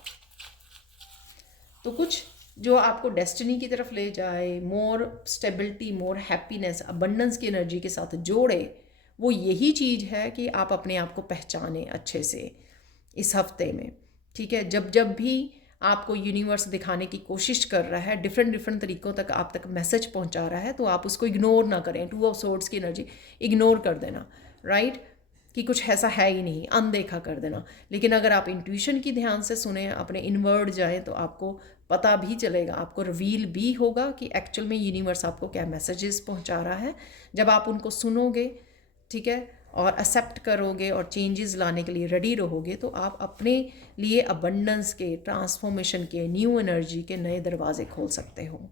तो कुछ जो आपको डेस्टिनी की तरफ ले जाए, more stability, more happiness, abundance की एनर्जी के साथ जोड़े, वो यही चीज़ है कि आप अपने आप को पहचाने अच्छे से इस हफ्ते में। ठीक है, जब जब भी आपको यूनिवर्स दिखाने की कोशिश कर रहा है, डिफरेंट डिफरेंट तरीक़ों तक आप तक मैसेज पहुंचा रहा है, तो आप उसको इग्नोर ना करें। टू ऑफ सोर्ड्स की एनर्जी इग्नोर कर देना, राइट, कि कुछ ऐसा है ही नहीं, अनदेखा कर देना। लेकिन अगर आप इंट्यूशन की ध्यान से सुने, अपने इनवर्ड जाएं, तो आपको पता भी चलेगा, आपको रिवील भी होगा कि एक्चुअल में यूनिवर्स आपको क्या मैसेजेस पहुंचा रहा है। जब आप उनको सुनोगे, ठीक है, और एक्सेप्ट करोगे और चेंजेस लाने के लिए रेडी रहोगे, तो आप अपने लिए अबंडेंस के, ट्रांसफॉर्मेशन के, न्यू एनर्जी के नए दरवाजे खोल सकते हो।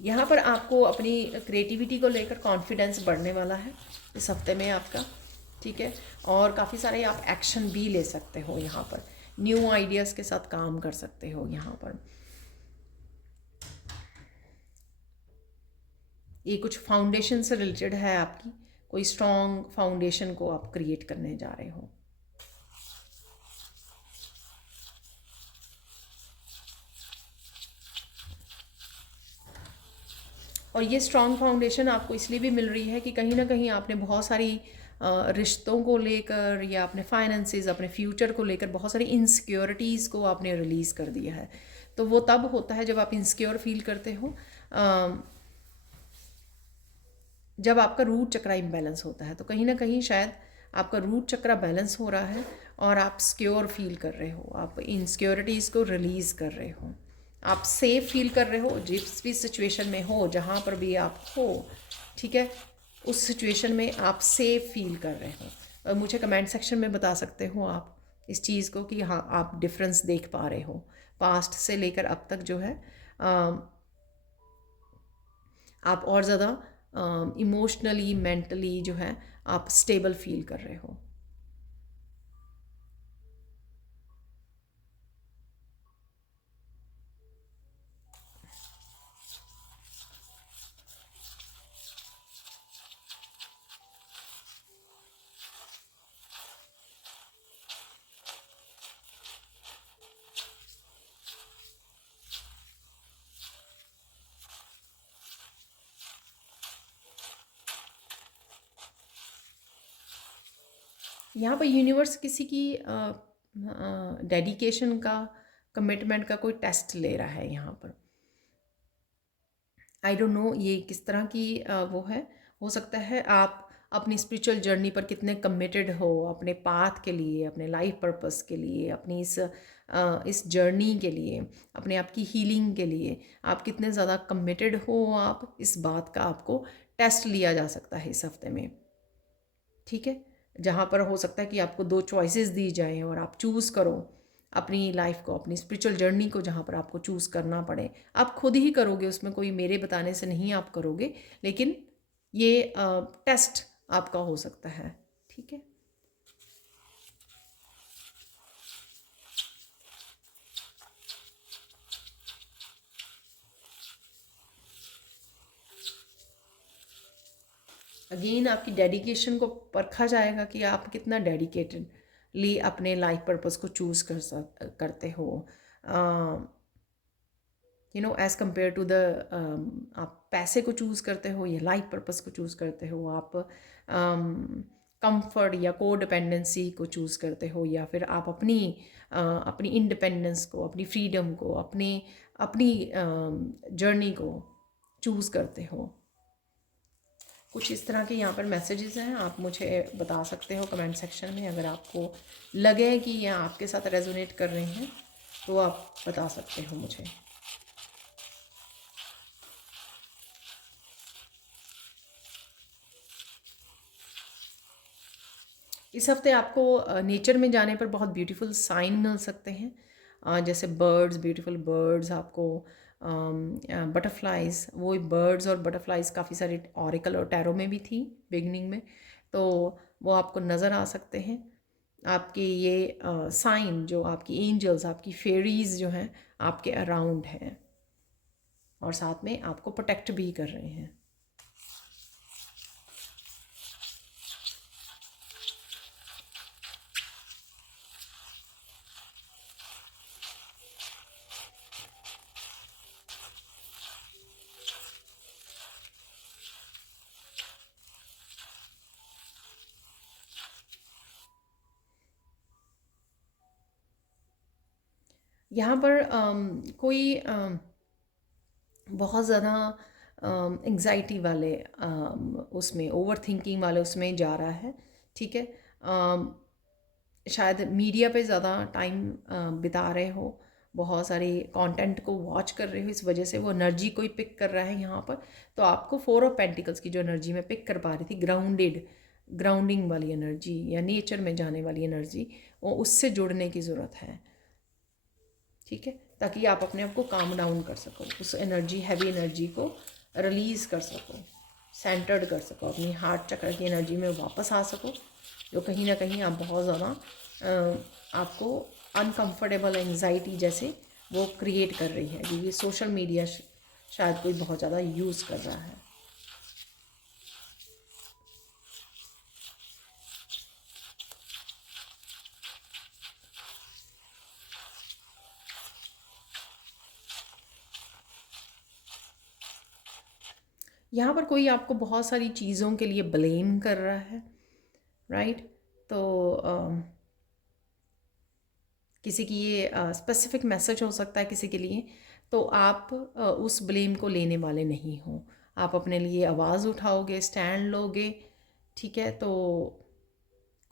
यहाँ पर आपको अपनी क्रिएटिविटी को लेकर कॉन्फिडेंस बढ़ने वाला है इस हफ्ते में आपका। ठीक है, और काफ़ी सारे आप एक्शन भी ले सकते हो यहाँ पर, न्यू आइडियाज़ के साथ काम कर सकते हो यहाँ पर। ये कुछ फाउंडेशन से रिलेटेड है, आपकी कोई स्ट्रॉन्ग फाउंडेशन को आप क्रिएट करने जा रहे हो। और ये स्ट्रॉन्ग फाउंडेशन आपको इसलिए भी मिल रही है कि कहीं ना कहीं आपने बहुत सारी रिश्तों को लेकर, या अपने फाइनेंसेस, अपने फ्यूचर को लेकर बहुत सारी इनसिक्योरिटीज़ को आपने रिलीज़ कर दिया है। तो वो तब होता है जब आप इनसिक्योर फील करते हो, जब आपका रूट चक्रा इम्बैलेंस होता है। तो कहीं ना कहीं शायद आपका रूट चक्रा बैलेंस हो रहा है और आप सिक्योर फील कर रहे हो, आप इनसिक्योरिटीज़ को रिलीज़ कर रहे हो, आप सेफ फील कर रहे हो जिस भी सिचुएशन में हो, जहाँ पर भी आप हो। ठीक है, उस सिचुएशन में आप सेफ फील कर रहे हो। और मुझे कमेंट सेक्शन में बता सकते हो आप इस चीज़ को कि हाँ, आप डिफरेंस देख पा रहे हो पास्ट से लेकर अब तक जो है। आप और ज़्यादा इमोशनली, मेंटली जो है आप स्टेबल फील कर रहे हो। यहाँ पर यूनिवर्स किसी की डेडिकेशन का, कमिटमेंट का कोई टेस्ट ले रहा है यहाँ पर। आई डोंट नो ये किस तरह की वो है। हो सकता है आप अपनी स्पिरिचुअल जर्नी पर कितने कमिटेड हो, अपने पाथ के लिए, अपने लाइफ पर्पस के लिए, अपनी इस जर्नी के लिए, अपने आप की हीलिंग के लिए आप कितने ज़्यादा कमिटेड हो। आप इस बात का आपको टेस्ट लिया जा सकता है इस हफ्ते में। ठीक है, जहाँ पर हो सकता है कि आपको दो चॉइसेस दी जाएं और आप चूज़ करो अपनी लाइफ को, अपनी स्पिरिचुअल जर्नी को। जहाँ पर आपको चूज़ करना पड़े, आप खुद ही करोगे, उसमें कोई मेरे बताने से नहीं आप करोगे, लेकिन ये टेस्ट आपका हो सकता है। ठीक है, अगेन आपकी डेडिकेशन को परखा जाएगा कि आप कितना डेडिकेटेडली अपने लाइफ पर्पस को चूज़ करते हो। You know, as compare to the, आप पैसे को चूज़ करते हो या लाइफ पर्पस को चूज़ करते हो, आप कंफर्ट या को डिपेंडेंसी को चूज़ करते हो, या फिर आप अपनी इंडिपेंडेंस को, अपनी फ्रीडम को, अपनी जर्नी को चूज़ करते हो। कुछ इस तरह के यहाँ पर मैसेजेस हैं। आप मुझे बता सकते हो कमेंट सेक्शन में, अगर आपको लगे कि यह आपके साथ रेजोनेट कर रहे हैं तो आप बता सकते हो मुझे। इस हफ्ते आपको नेचर में जाने पर बहुत ब्यूटीफुल साइन मिल सकते हैं, जैसे बर्ड्स, ब्यूटीफुल बर्ड्स आपको, बटरफ्लाइज। वो बर्ड्स और बटरफ्लाइज काफ़ी सारे ऑरिकल और टैरो में भी थी बिगनिंग में, तो वो आपको नज़र आ सकते हैं। आपके ये साइन जो आपकी एंजल्स, आपकी फेरीज जो हैं आपके अराउंड हैं और साथ में आपको प्रोटेक्ट भी कर रहे हैं। यहाँ पर कोई बहुत ज़्यादा एंग्जाइटी वाले उसमें, ओवर थिंकिंग वाले उसमें जा रहा है, ठीक है। शायद मीडिया पे ज़्यादा टाइम बिता रहे हो, बहुत सारे कंटेंट को वॉच कर रहे हो, इस वजह से वो एनर्जी कोई पिक कर रहा है यहाँ पर। तो आपको 4 ऑफ पेंटिकल्स की जो एनर्जी मैं पिक कर पा रही थी, ग्राउंडिंग वाली एनर्जी या नेचर में जाने वाली एनर्जी, वो उससे जुड़ने की ज़रूरत है, ठीक है, ताकि आप अपने आप को काम डाउन कर सको, उस एनर्जी, हैवी एनर्जी को रिलीज़ कर सको, सेंटर्ड कर सको, अपनी हार्ट चक्र की एनर्जी में वापस आ सको, जो कहीं ना कहीं आप बहुत ज़्यादा आपको अनकंफर्टेबल एंग्जाइटी जैसे वो क्रिएट कर रही है, क्योंकि सोशल मीडिया शायद कोई बहुत ज़्यादा यूज़ कर रहा है। यहाँ पर कोई आपको बहुत सारी चीज़ों के लिए ब्लेम कर रहा है, राइट। तो किसी की ये स्पेसिफिक मैसेज हो सकता है किसी के लिए, तो आप उस ब्लेम को लेने वाले नहीं हो। आप अपने लिए आवाज़ उठाओगे, स्टैंड लोगे, ठीक है। तो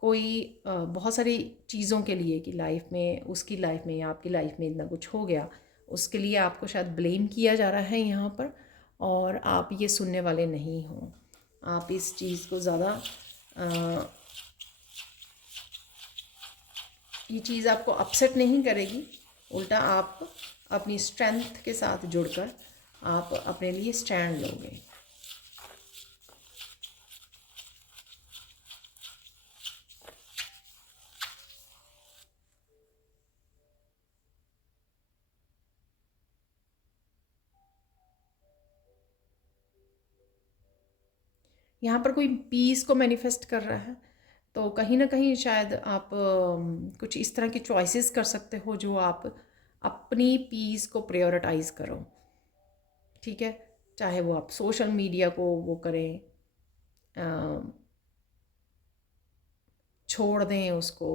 कोई बहुत सारी चीज़ों के लिए कि लाइफ में, उसकी लाइफ में या आपकी लाइफ में इतना कुछ हो गया, उसके लिए आपको शायद ब्लेम किया जा रहा है यहाँ पर, और आप ये सुनने वाले नहीं हो। आप इस चीज़ को ज़्यादा ये चीज़ आपको अपसेट नहीं करेगी, उल्टा आप अपनी स्ट्रेंथ के साथ जुड़कर आप अपने लिए स्टैंड लोगे। यहाँ पर कोई पीस को मैनिफेस्ट कर रहा है, तो कहीं ना कहीं शायद आप कुछ इस तरह की चॉइसेस कर सकते हो जो आप अपनी पीस को प्रायोरिटाइज करो, ठीक है। चाहे वो आप सोशल मीडिया को वो करें, छोड़ दें उसको,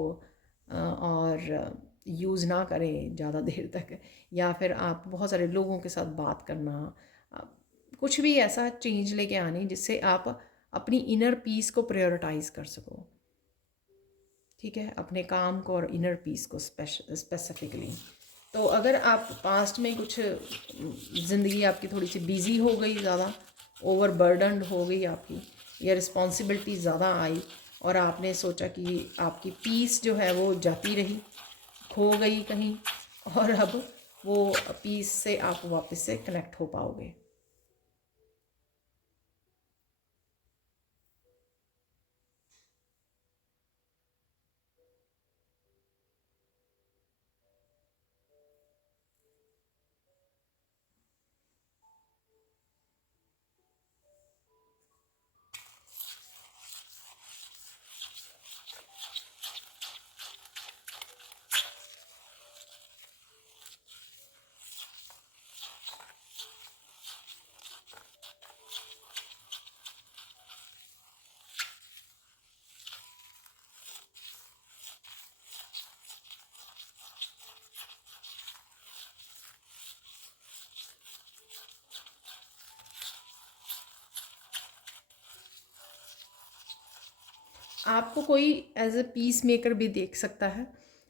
और यूज़ ना करें ज़्यादा देर तक, या फिर आप बहुत सारे लोगों के साथ बात करना, कुछ भी ऐसा चेंज लेके आनी जिससे आप अपनी इनर पीस को प्रायोरिटाइज कर सको, ठीक है, अपने काम को और इनर पीस को स्पेसिफिकली। तो अगर आप पास्ट में कुछ ज़िंदगी आपकी थोड़ी सी बिज़ी हो गई, ज़्यादा ओवरबर्डनड हो गई आपकी, या रिस्पॉन्सिबिलिटी ज़्यादा आई और आपने सोचा कि आपकी पीस जो है वो जाती रही, खो गई कहीं, और अब वो पीस से आप वापस से कनेक्ट हो पाओगे। आपको कोई एज ए पीस मेकर भी देख सकता है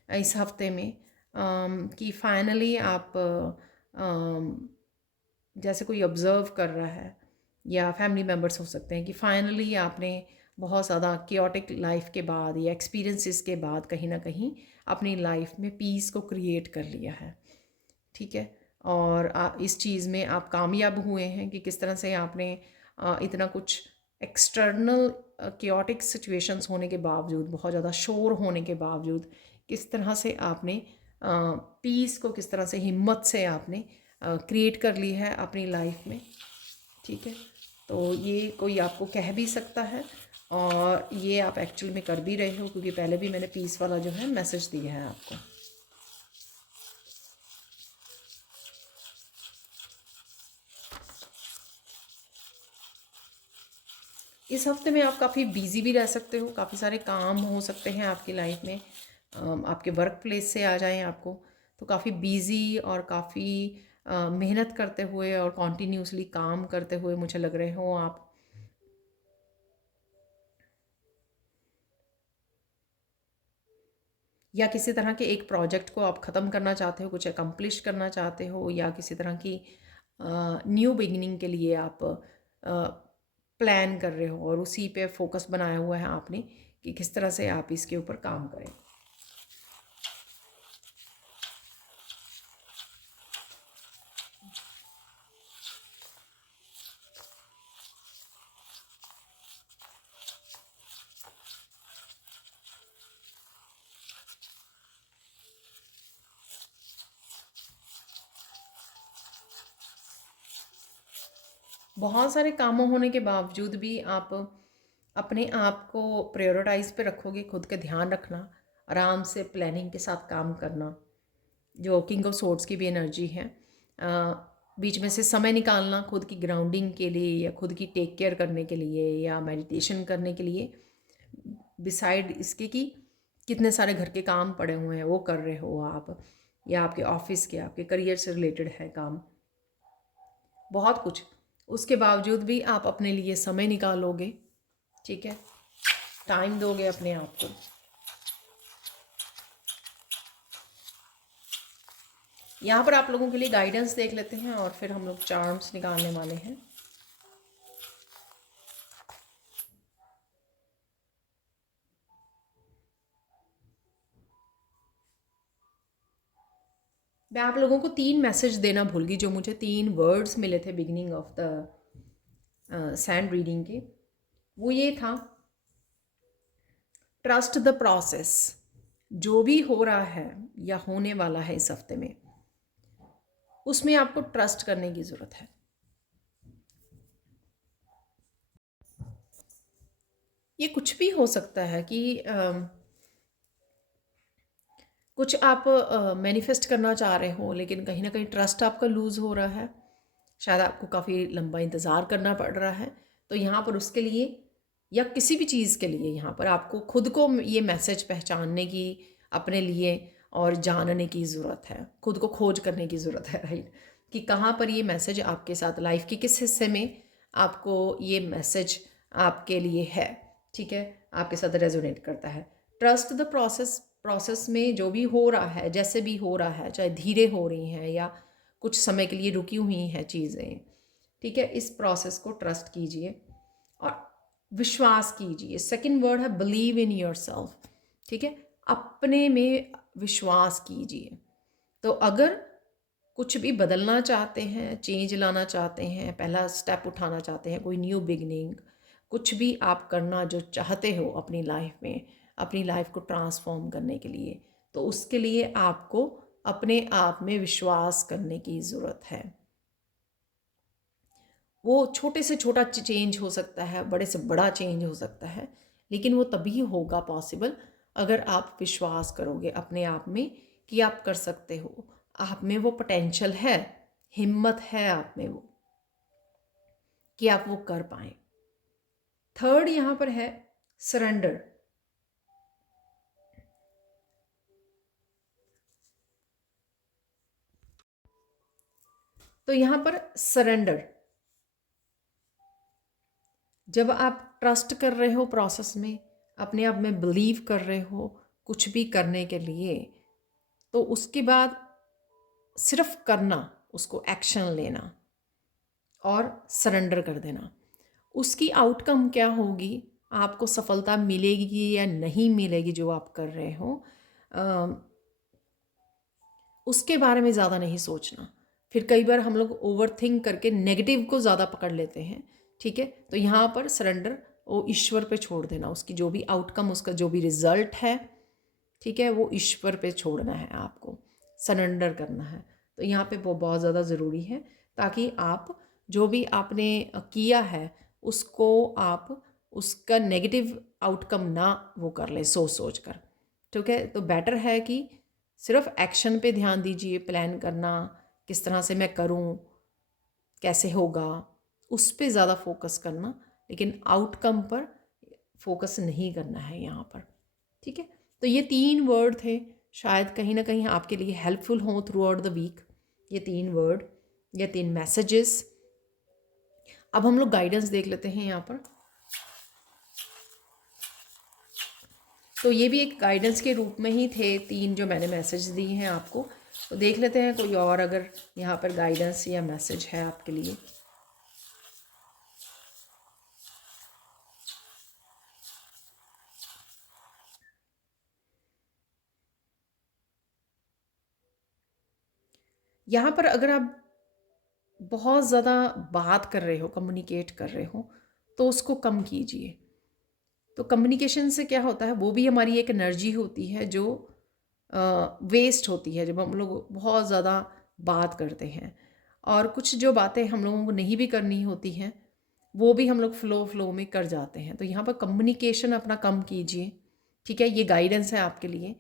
इस हफ्ते में, कि फाइनली आप जैसे कोई ऑब्ज़र्व कर रहा है, या फैमिली मेम्बर्स हो सकते हैं, कि फाइनली आपने बहुत ज़्यादा केओटिक लाइफ के बाद या एक्सपीरियंसेस के बाद कहीं ना कहीं अपनी लाइफ में पीस को क्रिएट कर लिया है। ठीक है, और इस चीज़ में आप कामयाब हुए हैं कि किस तरह से आपने इतना कुछ एक्सटर्नल केओटिक सिचुएशंस होने के बावजूद, बहुत ज़्यादा शोर होने के बावजूद, किस तरह से आपने पीस को किस तरह से हिम्मत से आपने क्रिएट कर ली है अपनी लाइफ में। ठीक है, तो ये कोई आपको कह भी सकता है, और ये आप एक्चुअल में कर भी रहे हो, क्योंकि पहले भी मैंने पीस वाला जो है मैसेज दिया है आपको। इस हफ्ते में आप काफ़ी बिजी भी रह सकते हो, काफ़ी सारे काम हो सकते हैं आपकी लाइफ में, आपके वर्क प्लेस से आ जाएं आपको, तो काफ़ी बिजी और काफ़ी मेहनत करते हुए और कॉन्टीन्यूसली काम करते हुए मुझे लग रहे हो आप। या किसी तरह के एक प्रोजेक्ट को आप ख़त्म करना चाहते हो, कुछ अकम्प्लिश करना चाहते हो, या किसी तरह की न्यू बिगिनिंग के लिए आप प्लान कर रहे हो, और उसी पे फोकस बनाया हुआ है आपने कि किस तरह से आप इसके ऊपर काम करें। बहुत सारे कामों होने के बावजूद भी आप अपने आप को प्रायोरिटाइज पे रखोगे, खुद का ध्यान रखना, आराम से प्लानिंग के साथ काम करना, जो किंग ऑफ सोर्ड्स की भी एनर्जी है। बीच में से समय निकालना खुद की ग्राउंडिंग के लिए, या खुद की टेक केयर करने के लिए, या मेडिटेशन करने के लिए, बिसाइड इसके कि कितने सारे घर के काम पड़े हुए हैं वो कर रहे हो आप, या आपके ऑफिस के, आपके करियर से रिलेटेड है काम, बहुत कुछ, उसके बावजूद भी आप अपने लिए समय निकालोगे। ठीक है, टाइम दोगे अपने आप को। यहाँ पर आप लोगों के लिए गाइडेंस देख लेते हैं, और फिर हम लोग चार्म्स निकालने वाले हैं। मैं आप लोगों को 3 मैसेज देना भूल गई, जो मुझे 3 वर्ड्स मिले थे beginning of the sand reading के। वो ये था, ट्रस्ट द प्रोसेस। जो भी हो रहा है या होने वाला है इस हफ्ते में, उसमें आपको ट्रस्ट करने की ज़रूरत है। ये कुछ भी हो सकता है कि कुछ आप मैनिफेस्ट करना चाह रहे हो, लेकिन कहीं ना कहीं ट्रस्ट आपका लूज़ हो रहा है, शायद आपको काफ़ी लंबा इंतज़ार करना पड़ रहा है। तो यहाँ पर उसके लिए, या किसी भी चीज़ के लिए, यहाँ पर आपको खुद को ये मैसेज पहचानने की, अपने लिए और जानने की ज़रूरत है, खुद को खोज करने की ज़रूरत है, राइट, कि कहाँ पर ये मैसेज आपके साथ, लाइफ के किस हिस्से में आपको ये मैसेज आपके लिए है। ठीक है, आपके साथ रेजोनेट करता है। Trust the process. प्रोसेस में जो भी हो रहा है, जैसे भी हो रहा है, चाहे धीरे हो रही हैं या कुछ समय के लिए रुकी हुई हैं चीज़ें, ठीक है, इस प्रोसेस को ट्रस्ट कीजिए और विश्वास कीजिए। सेकंड वर्ड है बिलीव इन योर सेल्फ। ठीक है, अपने में विश्वास कीजिए। तो अगर कुछ भी बदलना चाहते हैं, चेंज लाना चाहते हैं, पहला स्टेप उठाना चाहते हैं, कोई न्यू बिगनिंग, कुछ भी आप करना जो चाहते हो अपनी लाइफ में, अपनी लाइफ को ट्रांसफॉर्म करने के लिए, तो उसके लिए आपको अपने आप में विश्वास करने की ज़रूरत है। वो छोटे से छोटा चेंज हो सकता है, बड़े से बड़ा चेंज हो सकता है, लेकिन वो तभी होगा पॉसिबल अगर आप विश्वास करोगे अपने आप में कि आप कर सकते हो, आप में वो पोटेंशियल है, हिम्मत है आप में वो, कि आप वो कर पाएँ। थर्ड यहाँ पर है सरेंडर। तो यहाँ पर सरेंडर, जब आप ट्रस्ट कर रहे हो प्रोसेस में, अपने आप में बिलीव कर रहे हो कुछ भी करने के लिए, तो उसके बाद सिर्फ करना, उसको एक्शन लेना और सरेंडर कर देना। उसकी आउटकम क्या होगी, आपको सफलता मिलेगी या नहीं मिलेगी जो आप कर रहे हो, उसके बारे में ज़्यादा नहीं सोचना। फिर कई बार हम लोग ओवर थिंक करके नेगेटिव को ज़्यादा पकड़ लेते हैं। ठीक है, तो यहाँ पर सरेंडर वो ईश्वर पे छोड़ देना, उसकी जो भी आउटकम, उसका जो भी रिजल्ट है, ठीक है, वो ईश्वर पे छोड़ना है, आपको सरेंडर करना है। तो यहाँ पे वो बहुत ज़्यादा ज़रूरी है, ताकि आप जो भी आपने किया है उसको आप उसका नेगेटिव आउटकम ना वो कर ले सोच सोच कर। ठीक है, तो बेटर है कि सिर्फ एक्शन पे ध्यान दीजिए, प्लान करना, किस तरह से मैं करूँ, कैसे होगा, उस पे ज़्यादा फोकस करना, लेकिन आउटकम पर फोकस नहीं करना है यहाँ पर। ठीक है, तो ये 3 वर्ड थे, शायद कहीं ना कहीं आपके लिए हेल्पफुल हों थ्रू आउट द वीक। ये 3 वर्ड, ये 3 मैसेजेस। अब हम लोग गाइडेंस देख लेते हैं यहाँ पर। तो ये भी एक गाइडेंस के रूप में ही थे 3 जो मैंने मैसेज दिए हैं आपको। तो देख लेते हैं कोई और अगर यहाँ पर गाइडेंस या मैसेज है आपके लिए। यहाँ पर अगर आप बहुत ज़्यादा बात कर रहे हो, कम्युनिकेट कर रहे हो, तो उसको कम कीजिए। तो कम्युनिकेशन से क्या होता है, वो भी हमारी एक एनर्जी होती है जो वेस्ट होती है जब हम लोग बहुत ज़्यादा बात करते हैं। और कुछ जो बातें हम लोगों को नहीं भी करनी होती हैं, वो भी हम लोग फ्लो में कर जाते हैं। तो यहाँ पर कम्युनिकेशन अपना कम कीजिए। ठीक है, ये गाइडेंस है आपके लिए।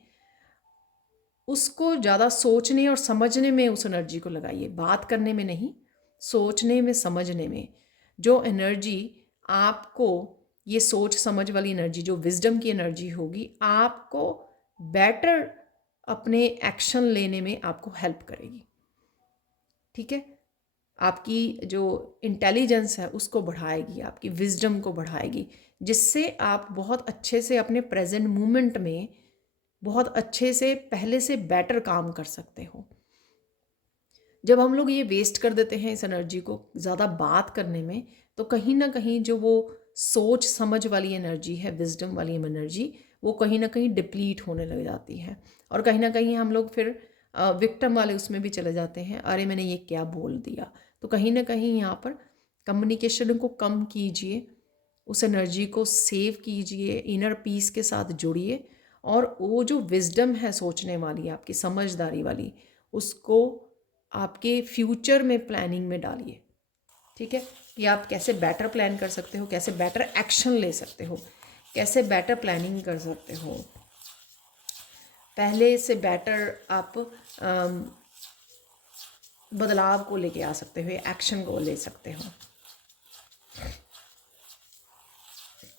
उसको ज़्यादा सोचने और समझने में उस एनर्जी को लगाइए, बात करने में नहीं, सोचने में, समझने में। जो एनर्जी आपको, ये सोच समझ वाली एनर्जी, जो विजडम की एनर्जी होगी, आपको बेटर अपने एक्शन लेने में आपको हेल्प करेगी। ठीक है, आपकी जो इंटेलिजेंस है उसको बढ़ाएगी, आपकी विजडम को बढ़ाएगी, जिससे आप बहुत अच्छे से अपने प्रेजेंट मोमेंट में बहुत अच्छे से पहले से बेटर काम कर सकते हो। जब हम लोग ये वेस्ट कर देते हैं इस एनर्जी को ज़्यादा बात करने में, तो कहीं ना कहीं जो वो सोच समझ वाली एनर्जी है, विजडम वाली एनर्जी, वो कहीं ना कहीं डिप्लीट होने लग जाती है। और कहीं ना कहीं हम लोग फिर विक्टिम वाले उसमें भी चले जाते हैं, अरे मैंने ये क्या बोल दिया। तो कहीं ना कहीं यहाँ पर कम्युनिकेशन को कम कीजिए, उस एनर्जी को सेव कीजिए, इनर पीस के साथ जुड़िए, और वो जो विजडम है सोचने वाली, आपकी समझदारी वाली, उसको आपके फ्यूचर में प्लानिंग में डालिए। ठीक है, कि आप कैसे बेटर प्लान कर सकते हो, कैसे बेटर एक्शन ले सकते हो, कैसे बेटर प्लानिंग कर सकते हो, पहले से बेटर आप बदलाव को लेके आ सकते हो, एक्शन को ले सकते हो।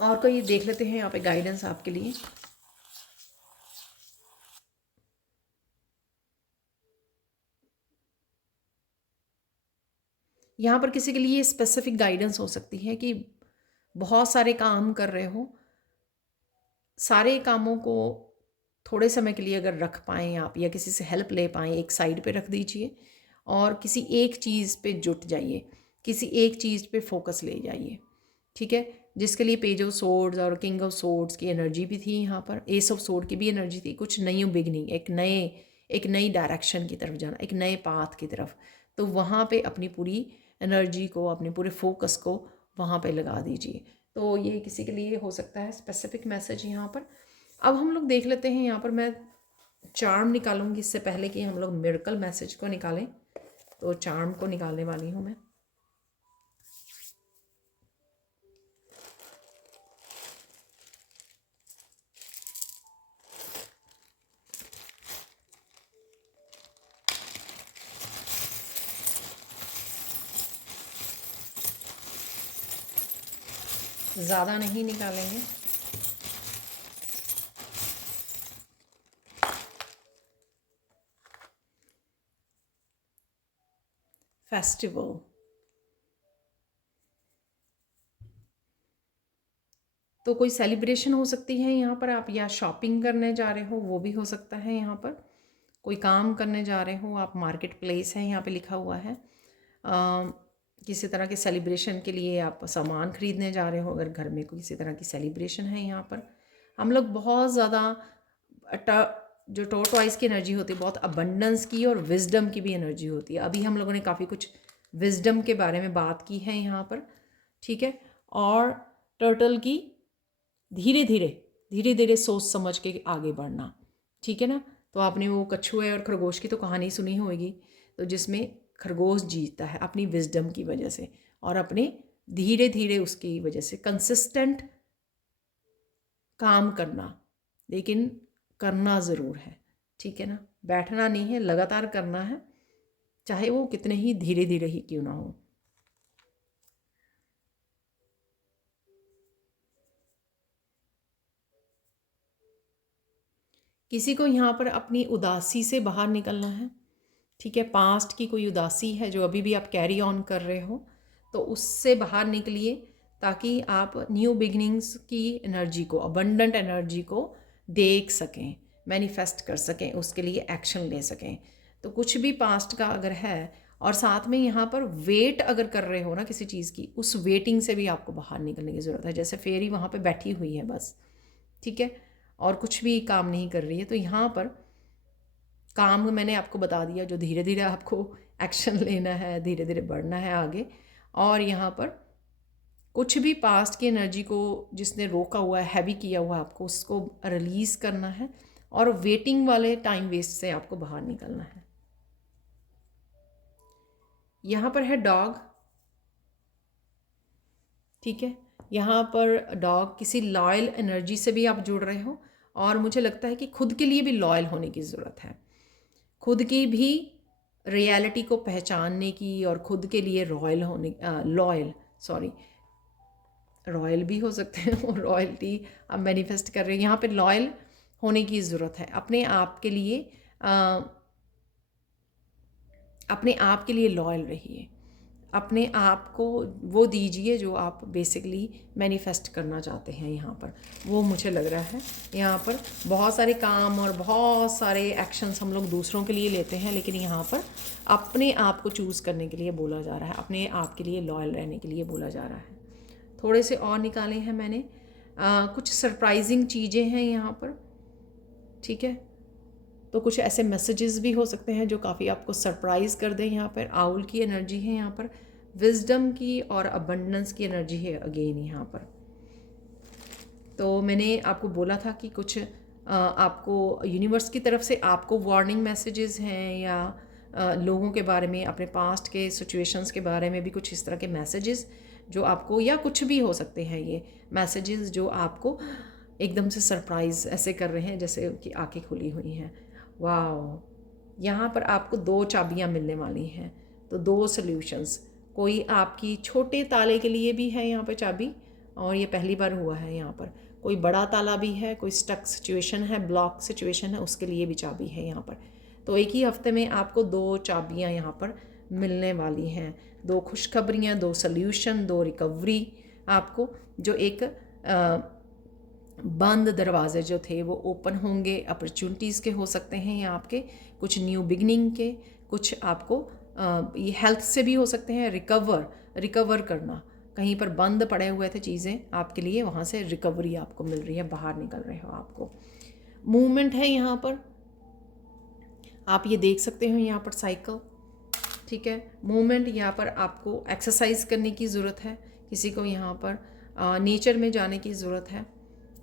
और कोई देख लेते हैं यहाँ पे गाइडेंस आपके लिए। यहाँ पर किसी के लिए स्पेसिफिक गाइडेंस हो सकती है कि बहुत सारे काम कर रहे हो, सारे कामों को थोड़े समय के लिए अगर रख पाएँ आप, या किसी से हेल्प ले पाएँ, एक साइड पे रख दीजिए और किसी एक चीज़ पे जुट जाइए, किसी एक चीज़ पे फोकस ले जाइए। ठीक है, जिसके लिए पेज ऑफ सोर्ड्स और किंग ऑफ सोर्ड्स की एनर्जी भी थी, यहाँ पर एस ऑफ सोर्ड की भी एनर्जी थी। कुछ नई बिगनिंग, एक नई डायरेक्शन की तरफ जाना, एक नए पाथ की तरफ। तो वहाँ पे अपनी पूरी एनर्जी को, अपने पूरे फोकस को वहाँ पे लगा दीजिए। तो ये किसी के लिए हो सकता है स्पेसिफिक मैसेज यहाँ पर। अब हम लोग देख लेते हैं, यहाँ पर मैं चार्म निकालूंगी इससे पहले कि हम लोग मिरेकल मैसेज को निकालें। तो चार्म को निकालने वाली हूँ मैं। ज़्यादा नहीं निकालेंगे। फेस्टिवल, तो कोई सेलिब्रेशन हो सकती है यहाँ पर, आप या शॉपिंग करने जा रहे हो वो भी हो सकता है यहाँ पर, कोई काम करने जा रहे हो आप, मार्केट प्लेस है यहाँ पे लिखा हुआ है। किसी तरह के सेलिब्रेशन के लिए आप सामान ख़रीदने जा रहे हो, अगर घर में कोई किसी तरह की सेलिब्रेशन है यहाँ पर। हम लोग बहुत ज़्यादा जो टॉर्टोइस की एनर्जी होती है बहुत अबंडेंस की और विजडम की भी एनर्जी होती है। अभी हम लोगों ने काफ़ी कुछ विजडम के बारे में बात की है यहाँ पर, ठीक है। और टर्टल की धीरे धीरे सोच समझ के आगे बढ़ना, ठीक है ना। तो आपने वो कछुए और खरगोश की तो कहानी सुनी होगी, तो जिसमें खरगोश जीतता है अपनी विजडम की वजह से और अपने धीरे धीरे उसकी वजह से कंसिस्टेंट काम करना, लेकिन करना ज़रूर है, ठीक है ना। बैठना नहीं है, लगातार करना है, चाहे वो कितने ही धीरे धीरे ही क्यों ना हो। किसी को यहाँ पर अपनी उदासी से बाहर निकलना है, ठीक है। पास्ट की कोई उदासी है जो अभी भी आप कैरी ऑन कर रहे हो, तो उससे बाहर निकलिए ताकि आप न्यू बिगनिंग्स की एनर्जी को, अबंडेंट एनर्जी को देख सकें, मैनिफेस्ट कर सकें, उसके लिए एक्शन ले सकें। तो कुछ भी पास्ट का अगर है, और साथ में यहाँ पर वेट अगर कर रहे हो ना किसी चीज़ की, उस वेटिंग से भी आपको बाहर निकलने की ज़रूरत है। जैसे फेरी वहाँ पे बैठी हुई है बस, ठीक है, और कुछ भी काम नहीं कर रही है, तो यहाँ पर काम मैंने आपको बता दिया, जो धीरे धीरे आपको एक्शन लेना है, धीरे धीरे बढ़ना है आगे। और यहाँ पर कुछ भी पास्ट की एनर्जी को जिसने रोका हुआ है, हैवी किया हुआ है आपको, उसको रिलीज़ करना है और वेटिंग वाले टाइम वेस्ट से आपको बाहर निकलना है। यहाँ पर है डॉग, ठीक है। यहाँ पर डॉग किसी लॉयल एनर्जी से भी आप जुड़ रहे हो, और मुझे लगता है कि खुद के लिए भी लॉयल होने की ज़रूरत है, खुद की भी रियलिटी को पहचानने की, और खुद के लिए रॉयल भी हो सकते हैं और रॉयल्टी आप मैनिफेस्ट कर रहे हैं। यहाँ पे लॉयल होने की ज़रूरत है अपने आप के लिए, अपने आप के लिए लॉयल रहिए, अपने आप को वो दीजिए जो आप बेसिकली मैनिफेस्ट करना चाहते हैं। यहाँ पर वो मुझे लग रहा है, यहाँ पर बहुत सारे काम और बहुत सारे एक्शंस हम लोग दूसरों के लिए लेते हैं, लेकिन यहाँ पर अपने आप को चूज़ करने के लिए बोला जा रहा है, अपने आप के लिए लॉयल रहने के लिए बोला जा रहा है। थोड़े से और निकाले हैं मैंने, कुछ सरप्राइजिंग चीज़ें हैं यहाँ पर, ठीक है। तो कुछ ऐसे मैसेजेस भी हो सकते हैं जो काफ़ी आपको सरप्राइज़ कर दें। यहाँ पर आउल की एनर्जी है, यहाँ पर विजडम की और अबंडेंस की एनर्जी है अगेन यहाँ पर। तो मैंने आपको बोला था कि कुछ आपको यूनिवर्स की तरफ से आपको वार्निंग मैसेजेस हैं, या लोगों के बारे में, अपने पास्ट के सिचुएशंस के बारे में भी कुछ इस तरह के मैसेजेस जो आपको, या कुछ भी हो सकते हैं ये मैसेजेस जो आपको एकदम से सरप्राइज़ ऐसे कर रहे हैं जैसे उनकी आंखें खुली हुई हैं। वाह, यहाँ पर आपको 2 चाबियाँ मिलने वाली हैं, तो 2 सॉल्यूशंस। कोई आपकी छोटे ताले के लिए भी है यहाँ पर चाबी, और ये पहली बार हुआ है यहाँ पर। कोई बड़ा ताला भी है, कोई स्टक सिचुएशन है, ब्लॉक सिचुएशन है, उसके लिए भी चाबी है यहाँ पर। तो एक ही हफ्ते में आपको 2 चाबियाँ यहाँ पर मिलने वाली हैं, 2 खुशखबरियाँ, 2 सॉल्यूशन, 2 रिकवरी आपको, जो एक बंद दरवाजे जो थे वो ओपन होंगे, अपॉर्चुनिटीज़ के हो सकते हैं या आपके कुछ न्यू बिगनिंग के, कुछ आपको ये हेल्थ से भी हो सकते हैं, रिकवर करना, कहीं पर बंद पड़े हुए थे चीज़ें आपके लिए, वहाँ से रिकवरी आपको मिल रही है, बाहर निकल रहे हो आपको। मूवमेंट है यहाँ पर, आप ये देख सकते हो यहाँ पर साइकिल, ठीक है। मूवमेंट, यहाँ पर आपको एक्सरसाइज करने की ज़रूरत है, किसी को यहाँ पर नेचर में जाने की ज़रूरत है।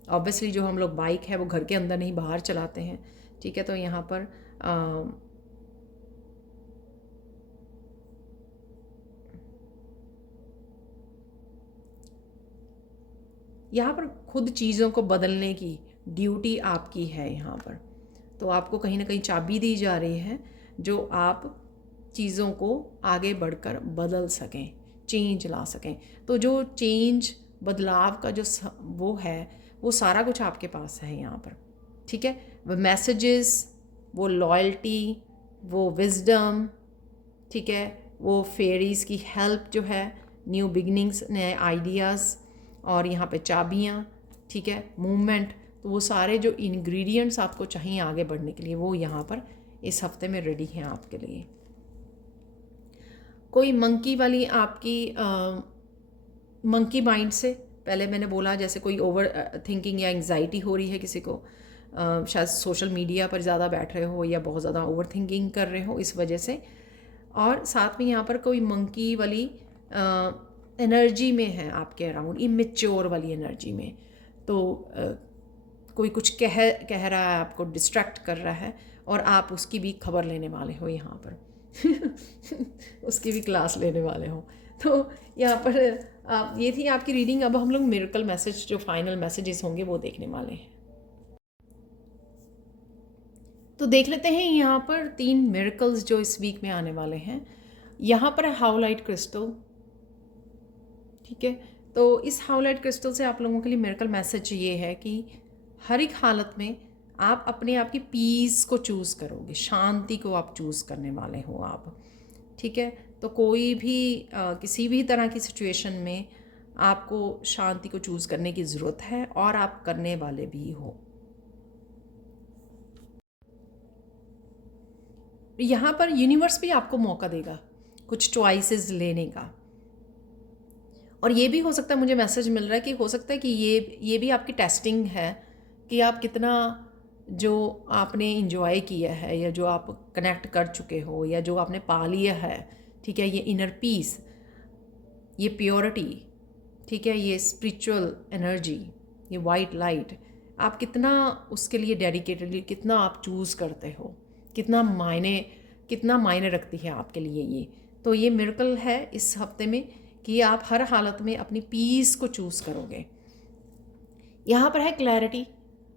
ऑब्वियसली जो हम लोग बाइक है वो घर के अंदर नहीं बाहर चलाते हैं, ठीक है। तो यहाँ पर खुद चीज़ों को बदलने की ड्यूटी आपकी है यहाँ पर। तो आपको कहीं ना कहीं चाबी दी जा रही है जो आप चीज़ों को आगे बढ़कर बदल सकें, चेंज ला सकें। तो जो चेंज, बदलाव का जो वो है, वो सारा कुछ आपके पास है यहाँ पर, ठीक है। वो मैसेजेस, वो लॉयल्टी, वो विजडम, ठीक है, वो फेरीज़ की हेल्प जो है, न्यू बिगनिंग्स, नए आइडियाज़, और यहाँ पे चाबियाँ, ठीक है, मूवमेंट, तो वो सारे जो इंग्रेडिएंट्स आपको चाहिए आगे बढ़ने के लिए वो यहाँ पर इस हफ्ते में रेडी हैं आपके लिए। कोई मंकी वाली आपकी मंकी माइंड से, पहले मैंने बोला जैसे कोई ओवर थिंकिंग या एंग्जाइटी हो रही है किसी को, शायद सोशल मीडिया पर ज़्यादा बैठ रहे हो या बहुत ज़्यादा ओवर थिंकिंग कर रहे हो इस वजह से, और साथ में यहाँ पर कोई मंकी वाली एनर्जी में है आपके अराउंड, इमेच्योर वाली एनर्जी में, तो कोई कुछ कह रहा है, आपको डिस्ट्रैक्ट कर रहा है और आप उसकी भी खबर लेने वाले हो यहाँ पर उसकी भी क्लास लेने वाले हो। तो यहाँ पर ये थी आपकी रीडिंग। अब हम लोग मिरेकल मैसेज, जो फाइनल मैसेजेस होंगे वो देखने वाले हैं। तो देख लेते हैं यहाँ पर 3 मिरेकल्स जो इस वीक में आने वाले हैं। यहाँ पर है हाउलाइट क्रिस्टल, ठीक है। तो इस हाउलाइट क्रिस्टल से आप लोगों के लिए मिरेकल मैसेज ये है कि हर एक हालत में आप अपने आप की पीस को चूज़ करोगे, शांति को आप चूज़ करने वाले हो आप, ठीक है। तो कोई भी किसी भी तरह की सिचुएशन में आपको शांति को चूज़ करने की ज़रूरत है और आप करने वाले भी हो। यहाँ पर यूनिवर्स भी आपको मौका देगा कुछ चॉइसेस लेने का, और ये भी हो सकता है, मुझे मैसेज मिल रहा है कि हो सकता है कि ये भी आपकी टेस्टिंग है कि आप कितना जो आपने इंजॉय किया है या जो आप कनेक्ट कर चुके हो या जो आपने पा लिया है, ठीक है, ये इनर पीस, ये प्योरिटी, ठीक है, ये स्पिरिचुअल एनर्जी, ये वाइट लाइट, आप कितना उसके लिए डेडिकेटेडली, कितना आप चूज़ करते हो, कितना मायने रखती है आपके लिए ये। तो ये मिरेकल है इस हफ्ते में कि आप हर हालत में अपनी पीस को चूज़ करोगे। यहाँ पर है क्लैरिटी,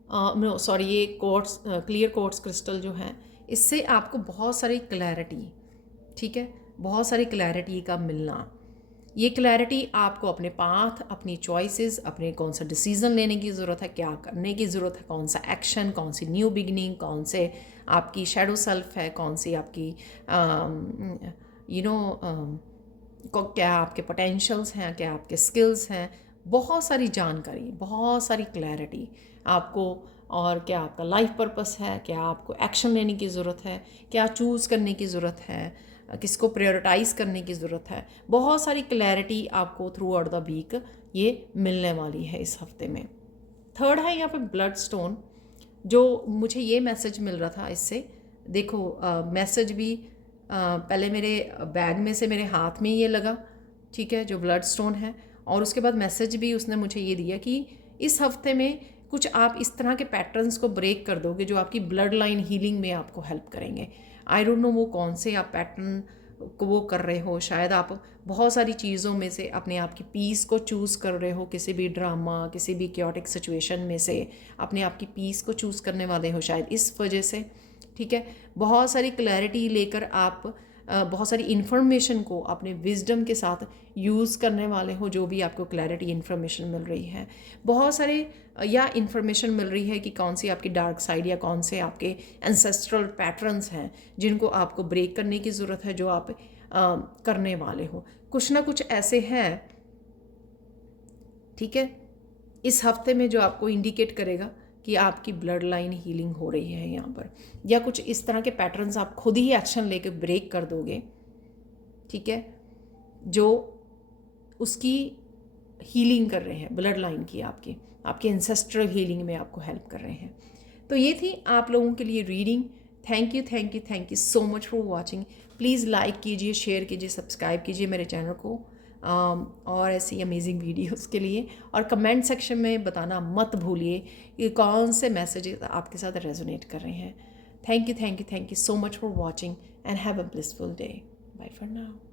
सॉरी, ये क्वार्ट्ज, क्लियर क्वार्ट्ज क्रिस्टल जो है, इससे आपको बहुत सारी क्लैरिटी, ठीक है, बहुत सारी क्लैरिटी का मिलना। ये क्लैरिटी आपको अपने पाथ, अपनी चॉइसेस, अपने कौन सा डिसीज़न लेने की ज़रूरत है, क्या करने की ज़रूरत है, कौन सा एक्शन, कौन सी न्यू बिगनिंग, कौन से आपकी शैडो सेल्फ है, कौन सी आपकी क्या आपके पोटेंशियल्स हैं, क्या आपके स्किल्स हैं, बहुत सारी जानकारी, बहुत सारी क्लैरिटी आपको, और क्या आपका लाइफ पर्पस है, क्या आपको एक्शन लेने की ज़रूरत है, क्या चूज़ करने की ज़रूरत है, किसको प्रायोरिटाइज़ करने की ज़रूरत है, बहुत सारी क्लैरिटी आपको थ्रू आउट द वीक ये मिलने वाली है इस हफ्ते में। थर्ड है यहाँ पे ब्लड स्टोन, जो मुझे ये मैसेज मिल रहा था इससे, देखो मैसेज भी पहले मेरे बैग में से मेरे हाथ में ये लगा, ठीक है, जो ब्लड स्टोन है, और उसके बाद मैसेज भी उसने मुझे ये दिया कि इस हफ्ते में कुछ आप इस तरह के पैटर्न्स को ब्रेक कर दोगे जो आपकी ब्लड लाइन हीलिंग में आपको हेल्प करेंगे। आई डोंट नो वो कौन से आप पैटर्न को वो कर रहे हो, शायद आप बहुत सारी चीज़ों में से अपने आप की पीस को चूज़ कर रहे हो, किसी भी ड्रामा, किसी भी क्योटिक सिचुएशन में से अपने आप की पीस को चूज़ करने वाले हो शायद इस वजह से, ठीक है। बहुत सारी क्लैरिटी लेकर आप बहुत सारी इन्फॉर्मेशन को अपने विजडम के साथ यूज़ करने वाले हो, जो भी आपको क्लैरिटी इन्फॉर्मेशन मिल रही है, बहुत सारे या इन्फॉर्मेशन मिल रही है कि कौन सी आपकी डार्क साइड या कौन से आपके एंसेस्ट्रल पैटर्न्स हैं जिनको आपको ब्रेक करने की ज़रूरत है, जो आप करने वाले हो। कुछ ना कुछ ऐसे हैं, ठीक है, इस हफ्ते में जो आपको इंडिकेट करेगा कि आपकी ब्लड लाइन हीलिंग हो रही है यहाँ पर, या कुछ इस तरह के पैटर्न्स आप खुद ही एक्शन लेकर ब्रेक कर दोगे, ठीक है, जो उसकी हीलिंग कर रहे हैं, ब्लड लाइन की, आपके एंसेस्ट्रल हीलिंग में आपको हेल्प कर रहे हैं। तो ये थी आप लोगों के लिए reading. Thank you so much for watching. Please like कीजिए, शेयर कीजिए, सब्सक्राइब कीजिए मेरे चैनल को, और ऐसी अमेजिंग वीडियोस के लिए, और कमेंट सेक्शन में बताना मत भूलिए कि कौन से मैसेजेस आपके साथ रेजोनेट कर रहे हैं। Thank you so much for watching and have a blissful day. Bye for now.